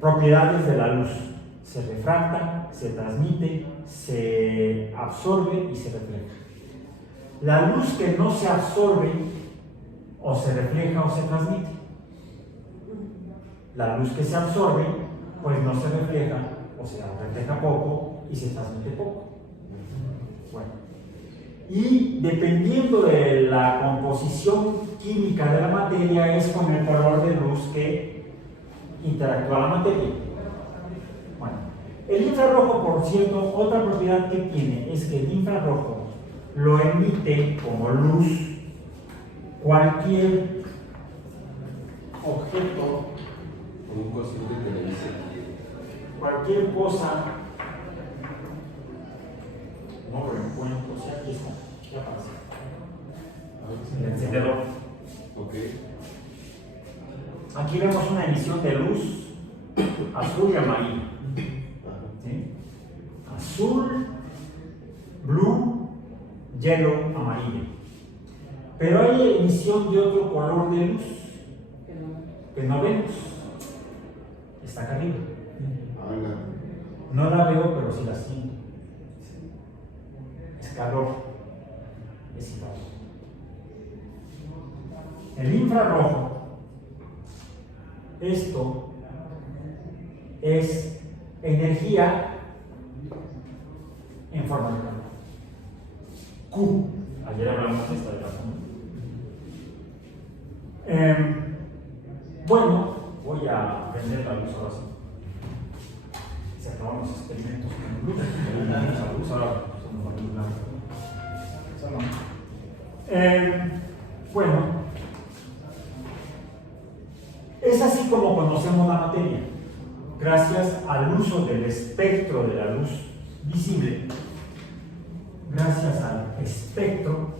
Propiedades de la luz. Se refracta, se transmite, se absorbe y se refleja. La luz que no se absorbe o se refleja o se transmite. La luz que se absorbe, pues no se refleja o se refleja poco y se transmite poco. Bueno. Y dependiendo de la composición química de la materia es con el color de luz que interactúa la materia. Bueno, el infrarrojo, por cierto, otra propiedad que tiene es que el infrarrojo lo emite como luz cualquier objeto, Como un cosito de televisión. cualquier cosa. No lo encuentro, o sea, aquí está, ya aparece. El encendedor. Ok. Aquí vemos una emisión de luz azul y amarillo. ¿Sí? Azul, blue, yellow, amarillo. Pero hay emisión de otro color de luz que no vemos. Está acá arriba. Hola. No la veo, pero sí la siento. Es calor. Es calor. El infrarrojo, esto es energía en forma de calor. Q. Ayer hablamos de esta de razón. Bueno, voy a prender la luz ahora sí. Se acaban los experimentos con luz. La luz ahora son la luz blanca. Bueno. Es así como conocemos la materia, gracias al uso del espectro de la luz visible, gracias al espectro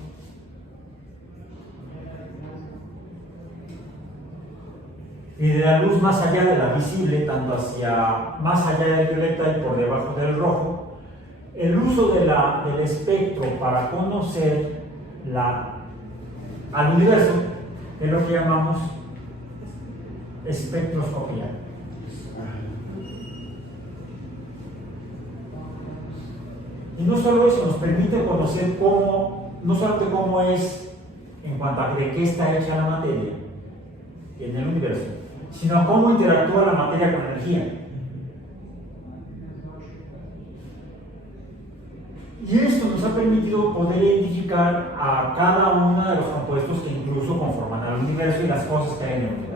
y de la luz más allá de la visible, tanto hacia más allá del violeta y por debajo del rojo, el uso del espectro para conocer al universo es lo que llamamos espectroscopía. Y no solo eso, nos permite conocer no solamente cómo es en cuanto a de qué está hecha la materia en el universo, sino cómo interactúa la materia con la energía. Y esto nos ha permitido poder identificar a cada uno de los compuestos que incluso conforman al universo y las cosas que hay en el universo.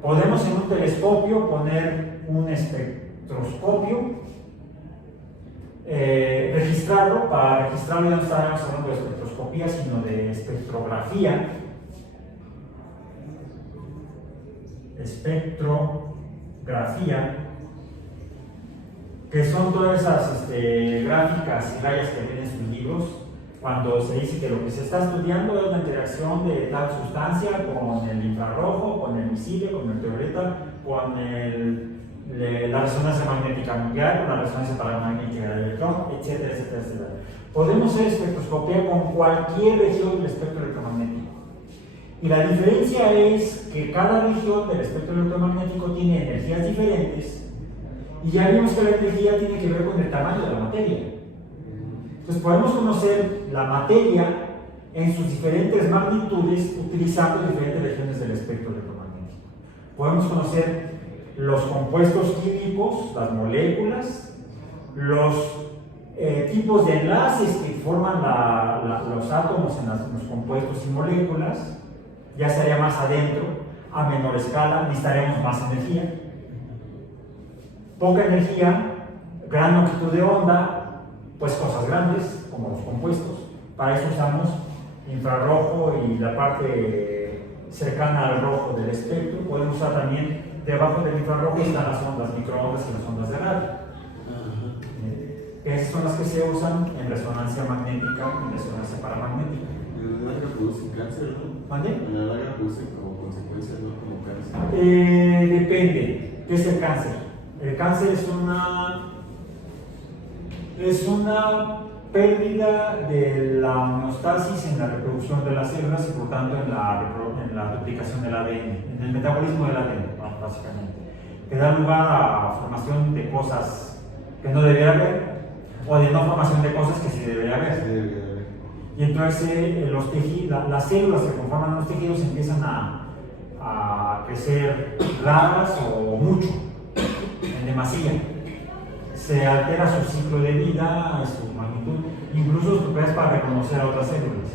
Podemos en un telescopio poner un espectroscopio, registrarlo. Para registrarlo ya no estaremos hablando de espectroscopía, sino de espectrografía. Espectrografía, que son todas esas gráficas y rayas que ven en sus libros, cuando se dice que lo que se está estudiando es la interacción de tal sustancia con el infrarrojo, con el visible, con el ultravioleta, con la resonancia magnética nuclear, con la resonancia paramagnética del electrón, etcétera, etcétera, etcétera. Podemos hacer espectroscopía con cualquier región del espectro electromagnético. Y la diferencia es que cada región del espectro electromagnético tiene energías diferentes, y ya vimos que la energía tiene que ver con el tamaño de la materia. Entonces podemos conocer la materia en sus diferentes magnitudes utilizando diferentes regiones del espectro electromagnético. Podemos conocer los compuestos químicos, las moléculas, los tipos de enlaces que forman los átomos en los compuestos y moléculas. Ya estaría más adentro, a menor escala, necesitaremos más energía. Poca energía, gran longitud de onda, pues cosas grandes, como los compuestos. Para eso usamos infrarrojo y la parte cercana al rojo del espectro. Podemos usar también, debajo del infrarrojo están las ondas microondas y las ondas de radio. Esas son las que se usan en resonancia magnética, en resonancia paramagnética. En la larga producen cáncer, ¿no? ¿Vale? En la larga producen como consecuencia, ¿no? Como cáncer. Depende. ¿Qué es el cáncer? El cáncer es una pérdida de la homeostasis en la reproducción de las células y por tanto en la duplicación del ADN, en el metabolismo del ADN, básicamente, que da lugar a formación de cosas que no debería haber o de no formación de cosas que sí debería haber. Y entonces las células que conforman los tejidos empiezan a crecer raras o mucho, en demasía. Se altera su ciclo de vida, su magnitud, incluso sus propiedades para reconocer a otras células.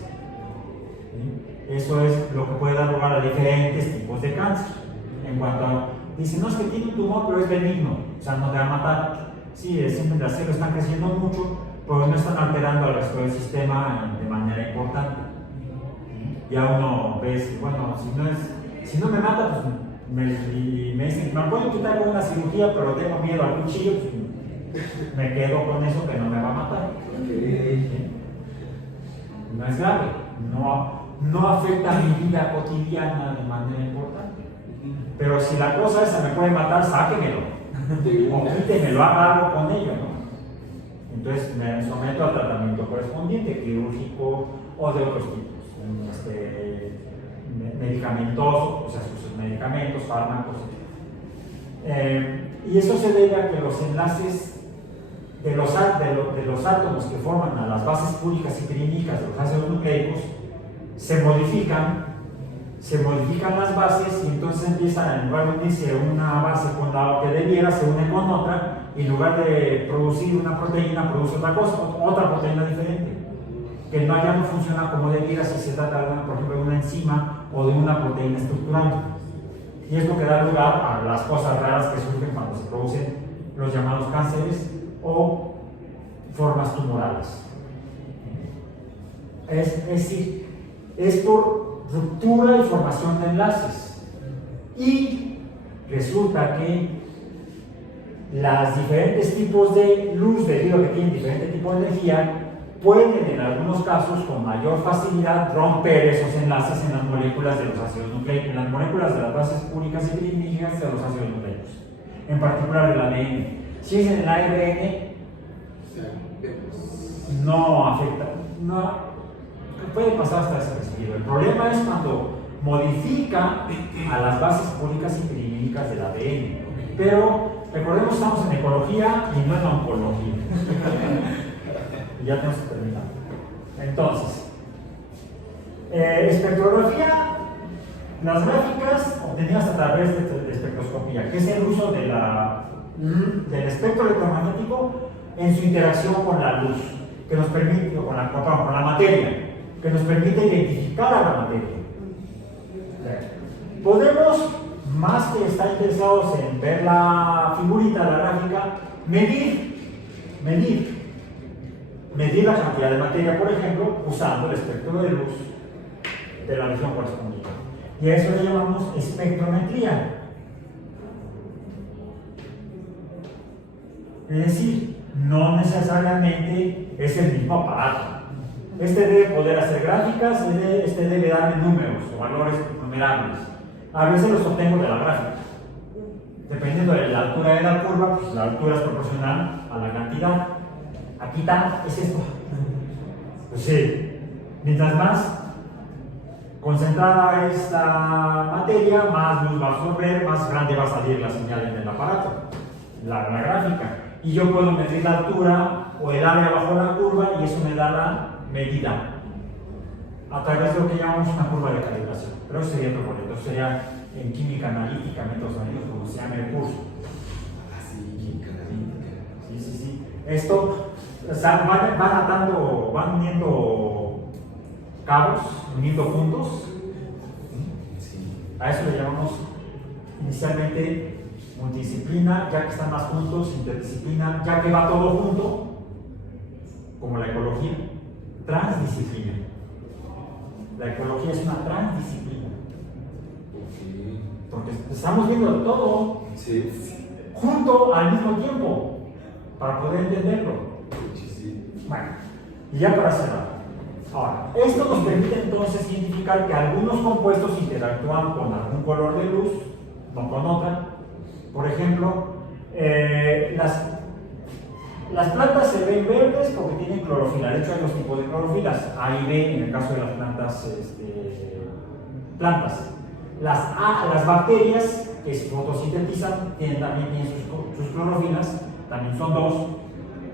¿Sí? Eso es lo que puede dar lugar a diferentes tipos de cáncer. En cuanto a, dicen, no, es que tiene un tumor, pero es benigno, o sea, no te va a matar. Sí, siempre las células están creciendo mucho, pero no están alterando al resto del sistema de manera importante. Ya uno ve, bueno, si no me mata, pues me dicen, me pueden quitar con una cirugía, pero tengo miedo al cuchillo, pues me quedo con eso que no me va a matar. ¿Sí? No es grave, no afecta a mi vida cotidiana de manera importante. Pero si la cosa esa me puede matar, sáquemelo. O quítemelo, haga algo con ello, ¿no? Entonces me someto al tratamiento correspondiente, quirúrgico o de otros tipos, medicamentoso, o sea, sus medicamentos, fármacos. Y eso se debe a que los enlaces de los átomos que forman a las bases púricas y pirímicas de los ácidos nucleicos se modifican las bases y entonces empiezan, en lugar de unirse una base con la que debiera, se une con otra y en lugar de producir una proteína produce otra cosa, otra proteína diferente, que ya no funciona como debiera si se trata, por ejemplo, de una enzima o de una proteína estructural. Y es lo que da lugar a las cosas raras que surgen cuando se producen los llamados cánceres o formas tumorales. Es decir, es por ruptura y formación de enlaces. Y resulta que los diferentes tipos de luz, debido a que tienen diferente tipo de energía, pueden en algunos casos con mayor facilidad romper esos enlaces en las moléculas de los ácidos nucleicos, en las moléculas de las bases púricas y pirímicas de los ácidos nucleicos, en particular el ADN. Si es en el ARN, no afecta, puede pasar hasta desapercibido. El problema es cuando modifica a las bases púricas y pirímicas del ADN. Pero recordemos que estamos en ecología y no en oncología. Ya tenemos que terminar. Entonces, espectrografía, las gráficas obtenidas a través de espectroscopía, que es el uso del espectro electromagnético en su interacción con la luz, que nos permite, o con la materia, que nos permite identificar a la materia. Podemos, más que estar interesados en ver la figurita, la gráfica, medir la cantidad de materia, por ejemplo, usando el espectro de luz de la región correspondiente. Y a eso le llamamos espectrometría. Es decir, no necesariamente es el mismo aparato. Este debe poder hacer gráficas, este debe darme números o valores numerables. A veces los obtengo de la gráfica. Dependiendo de la altura de la curva, pues la altura es proporcional a la cantidad. Aquí está, es esto. Pues sí, mientras más concentrada esta materia, más luz va a absorber, más grande va a salir la señal en el aparato, la gráfica. Y yo puedo medir la altura o el área bajo la curva y eso me da la medida a través de lo que llamamos una curva de calibración. Pero eso sería otro boleto, eso sería en química analítica, métodos analíticos, como se llama el curso. Así, química analítica. Sí. Esto, o sea, van atando, van uniendo cabos, uniendo puntos. Sí. A eso le llamamos inicialmente multidisciplina, ya que están más juntos, interdisciplina, ya que va todo junto, como la ecología, transdisciplina. La ecología es una transdisciplina, porque estamos viendo todo Sí. junto al mismo tiempo, para poder entenderlo. Sí. Bueno, y ya para cerrar. Ahora, esto nos permite entonces identificar que algunos compuestos interactúan con algún color de luz, no con otra. Por ejemplo, las plantas se ven verdes porque tienen clorofila. De hecho, hay dos tipos de clorofilas, A y B en el caso de las plantas. Las bacterias que se fotosintetizan también tienen sus clorofilas, también son dos,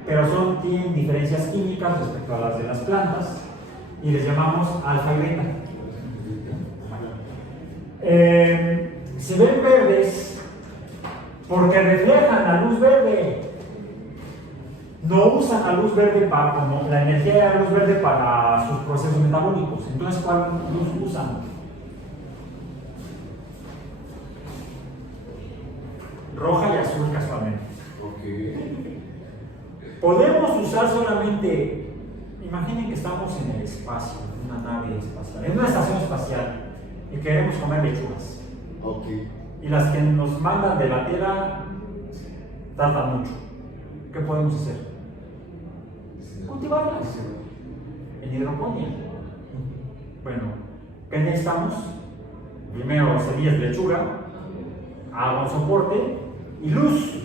pero tienen diferencias químicas respecto a las de las plantas y les llamamos alfa y beta. Se ven verdes porque reflejan la luz verde. No usan la luz verde como la energía de la luz verde para sus procesos metabólicos. Entonces, ¿cuál luz usan? Roja y azul casualmente. Podemos usar solamente, imaginen que estamos en el espacio, en una nave espacial, en una estación espacial y queremos comer lechugas. Y las que nos mandan de la Tierra tardan mucho. ¿Qué podemos hacer? Cultivarlas en hidroponía. Bueno, ¿qué necesitamos? Primero semillas de lechuga, agua en soporte y luz.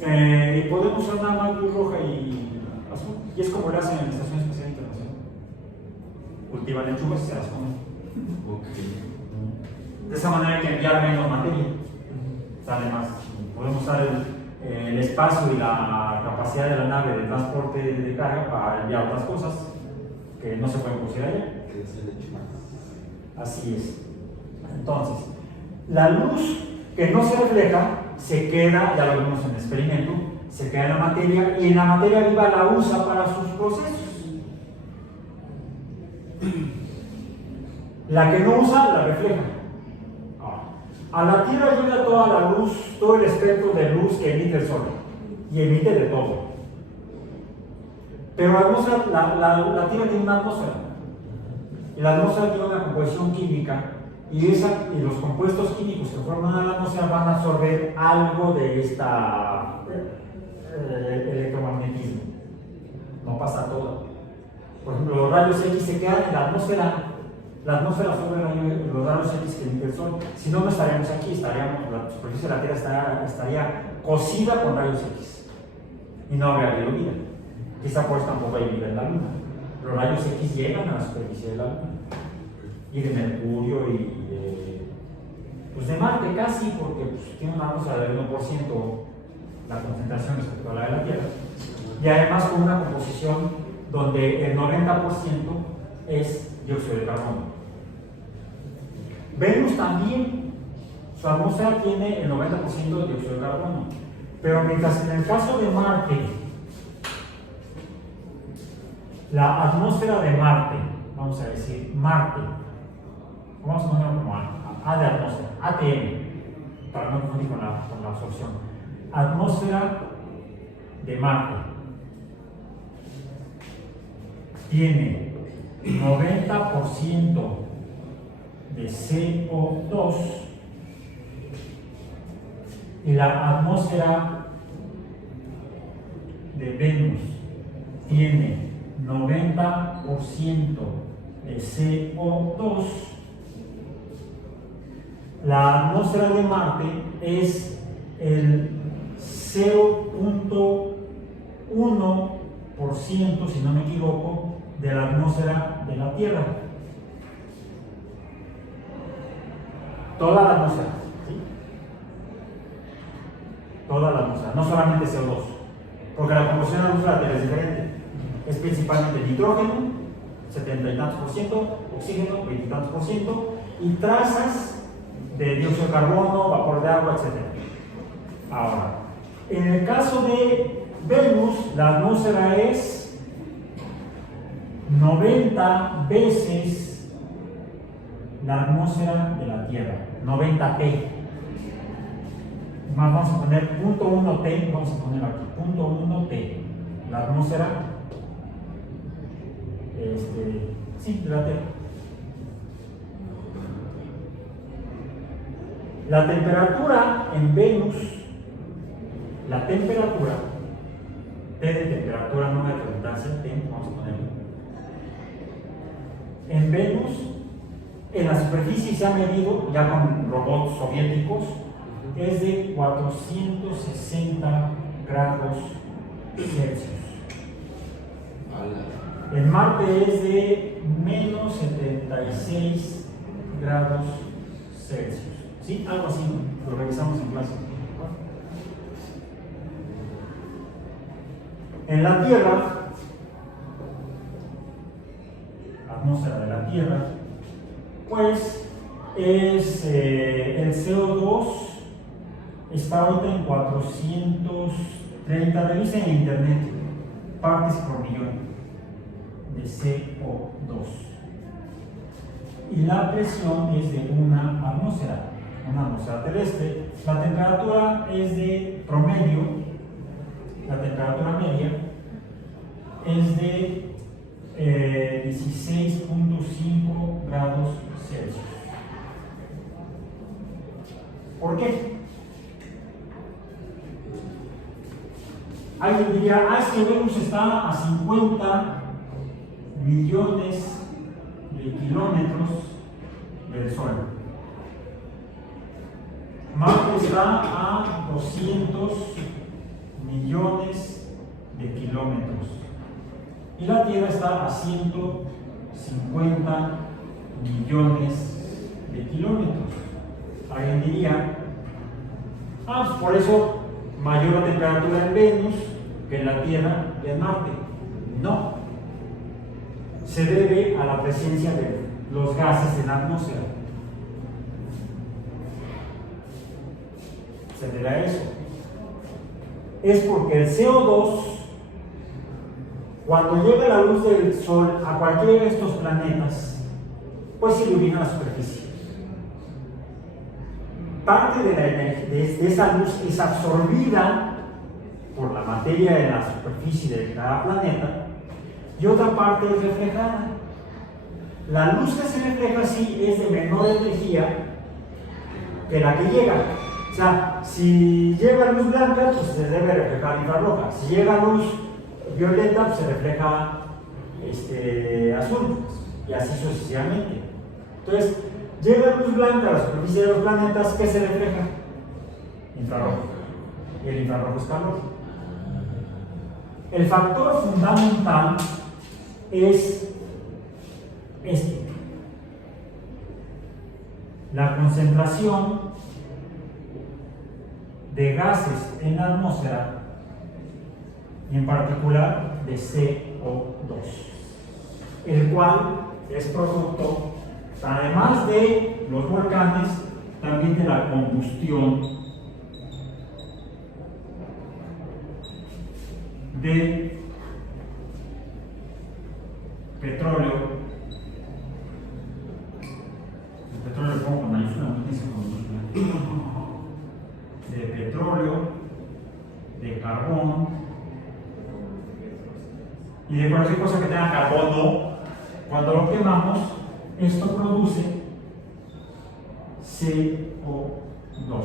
Y podemos usar nada más luz roja y azul. Y es como lo hacen en la Estación Espacial Internacional. Cultivan lechugas y se las comen. De esa manera hay que enviar menos materia. Sale más. Podemos usar el espacio y la capacidad de la nave de transporte de carga para enviar otras cosas que no se pueden producir allá. Así es. Entonces, la luz que no se refleja se queda, ya lo vimos en el experimento, se queda en la materia y en la materia viva la usa para sus procesos. La que no usa la refleja. A la Tierra llega toda la luz, todo el espectro de luz que emite el Sol y emite de todo. Pero la Tierra tiene una atmósfera y la atmósfera tiene una composición química y los compuestos químicos que forman la atmósfera van a absorber algo de electromagnetismo. No pasa todo. Por ejemplo, los rayos X se quedan en la atmósfera. La atmósfera absorbe los rayos X que emite el Sol. Si no, no estaríamos aquí, la superficie de la Tierra estaría cocida con rayos X y no habría habido vida. Quizá por eso tampoco hay vida en la Luna. Los rayos X llegan a la superficie de la Luna y de Mercurio y de Marte casi, porque tiene una atmósfera del 1% la concentración respecto a la de la Tierra, y además con una composición donde el 90% es dióxido de carbono. Venus también, su atmósfera tiene el 90% de dióxido de carbono, pero mientras en el caso de Marte, la atmósfera de Marte, vamos a decir Marte, vamos a ponerlo como A de atmósfera, ATM, para no confundir con la absorción. Atmósfera de Marte tiene 90% de CO2 y la atmósfera de Venus tiene 90% de CO2. La atmósfera de Marte es el 0.1%, si no me equivoco, de la atmósfera de la Tierra. toda la atmósfera, ¿sí? Toda la atmósfera, no solamente CO2, porque la composición de la atmósfera es diferente. Es principalmente nitrógeno, 70 y tantos por ciento, oxígeno, 20 y tantos por ciento, y trazas de dióxido de carbono, vapor de agua, etc. Ahora, en el caso de Venus, la atmósfera es 90 veces la atmósfera de la Tierra, 90T. Más vamos a poner punto 1T, vamos a poner aquí, punto 1T, la atmósfera de la Tierra. La temperatura en Venus, la temperatura, T de temperatura, no de redundancia, T, vamos a ponerlo. En Venus, en la superficie se ha medido, ya con robots soviéticos, es de 460 grados Celsius. En Marte es de menos 76 grados Celsius. ¿Sí? Algo así, ¿no? Lo revisamos en clase. En la Tierra, atmósfera de la Tierra, pues es el CO2 está ahorita en 430, revisen en internet, partes por millón de CO2. Y la presión es de una atmósfera terrestre. La temperatura es de promedio, la temperatura media es de 16.5 grados Celsius. ¿Por qué? Alguien diría, es que Venus está a 50 millones de kilómetros del Sol. Marte está a 200 millones de kilómetros. Y la Tierra está a 150 millones de kilómetros. Alguien diría, pues por eso mayor la temperatura en Venus que en la Tierra y en Marte. No. Se debe a la presencia de los gases en la atmósfera. Se debe a eso. Es porque el CO2, cuando llega la luz del Sol a cualquiera de estos planetas, pues ilumina la superficie. Parte de esa luz es absorbida por la materia de la superficie de cada planeta y otra parte es reflejada. La luz que se refleja sí es de menor energía que la que llega. O sea, si llega luz blanca, pues se debe reflejar infrarroja. Si llega luz violeta, pues se refleja azul, y así sucesivamente. Entonces, llega luz blanca a la superficie de los planetas, ¿qué se refleja? Infrarrojo. Y el infrarrojo es calor. El factor fundamental es este: la concentración de gases en la atmósfera, y en particular de CO2, el cual es producto, además de los volcanes, también de la combustión de petróleo. El petróleo lo pongo con mayúscula, no dice con mayúscula. De petróleo, de carbón y de cualquier cosa que tenga carbono. Cuando lo quemamos, esto produce CO2.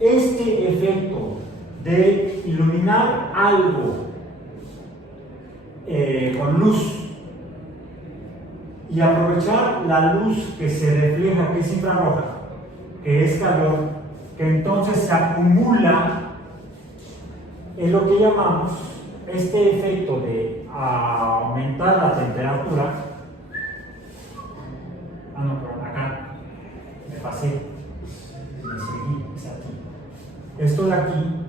Este efecto de iluminar algo con luz y aprovechar la luz que se refleja, que es infrarroja, que es calor, que entonces se acumula, es lo que llamamos este efecto de aumentar la temperatura. Acá pasé, me seguí, es aquí. Esto de aquí,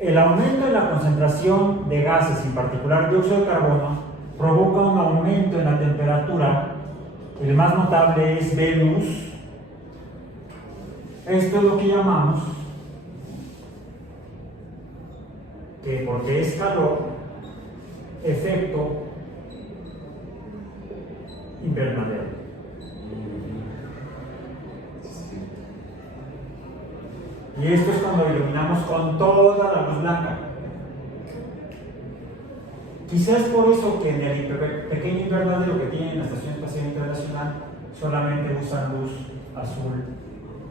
el aumento en la concentración de gases, en particular dióxido de carbono, provoca un aumento en la temperatura. El más notable es Venus. Esto es lo que llamamos, que porque es calor, efecto invernadero. Y esto es cuando iluminamos con toda la luz blanca. Quizás por eso que en el pequeño invernadero que tiene la Estación Espacial Internacional solamente usan luz azul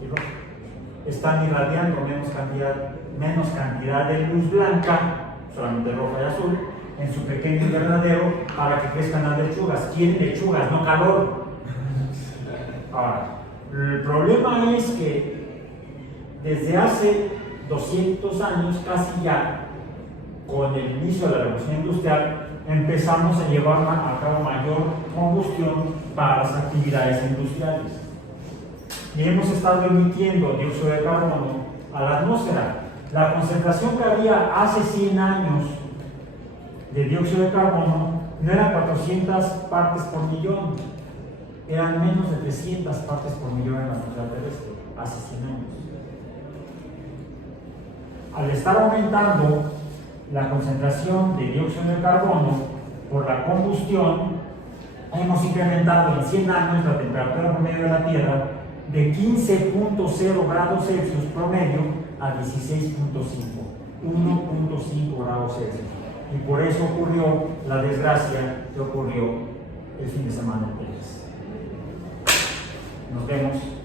y roja. Están irradiando menos cantidad de luz blanca, solamente roja y azul, en su pequeño invernadero para que crezcan las lechugas. Quieren lechugas, no calor. Ahora, el problema es que desde hace 200 años, casi ya, con el inicio de la revolución industrial, empezamos a llevar a cabo mayor combustión para las actividades industriales. Y hemos estado emitiendo dióxido de carbono a la atmósfera. La concentración que había hace 100 años de dióxido de carbono no eran 400 partes por millón, eran menos de 300 partes por millón en la atmósfera terrestre, hace 100 años. Al estar aumentando la concentración de dióxido de carbono por la combustión, hemos incrementado en 100 años la temperatura promedio de la Tierra de 15.0 grados Celsius promedio a 16.5, 1.5 grados Celsius. Y por eso ocurrió la desgracia que ocurrió el fin de semana en Texas. Nos vemos.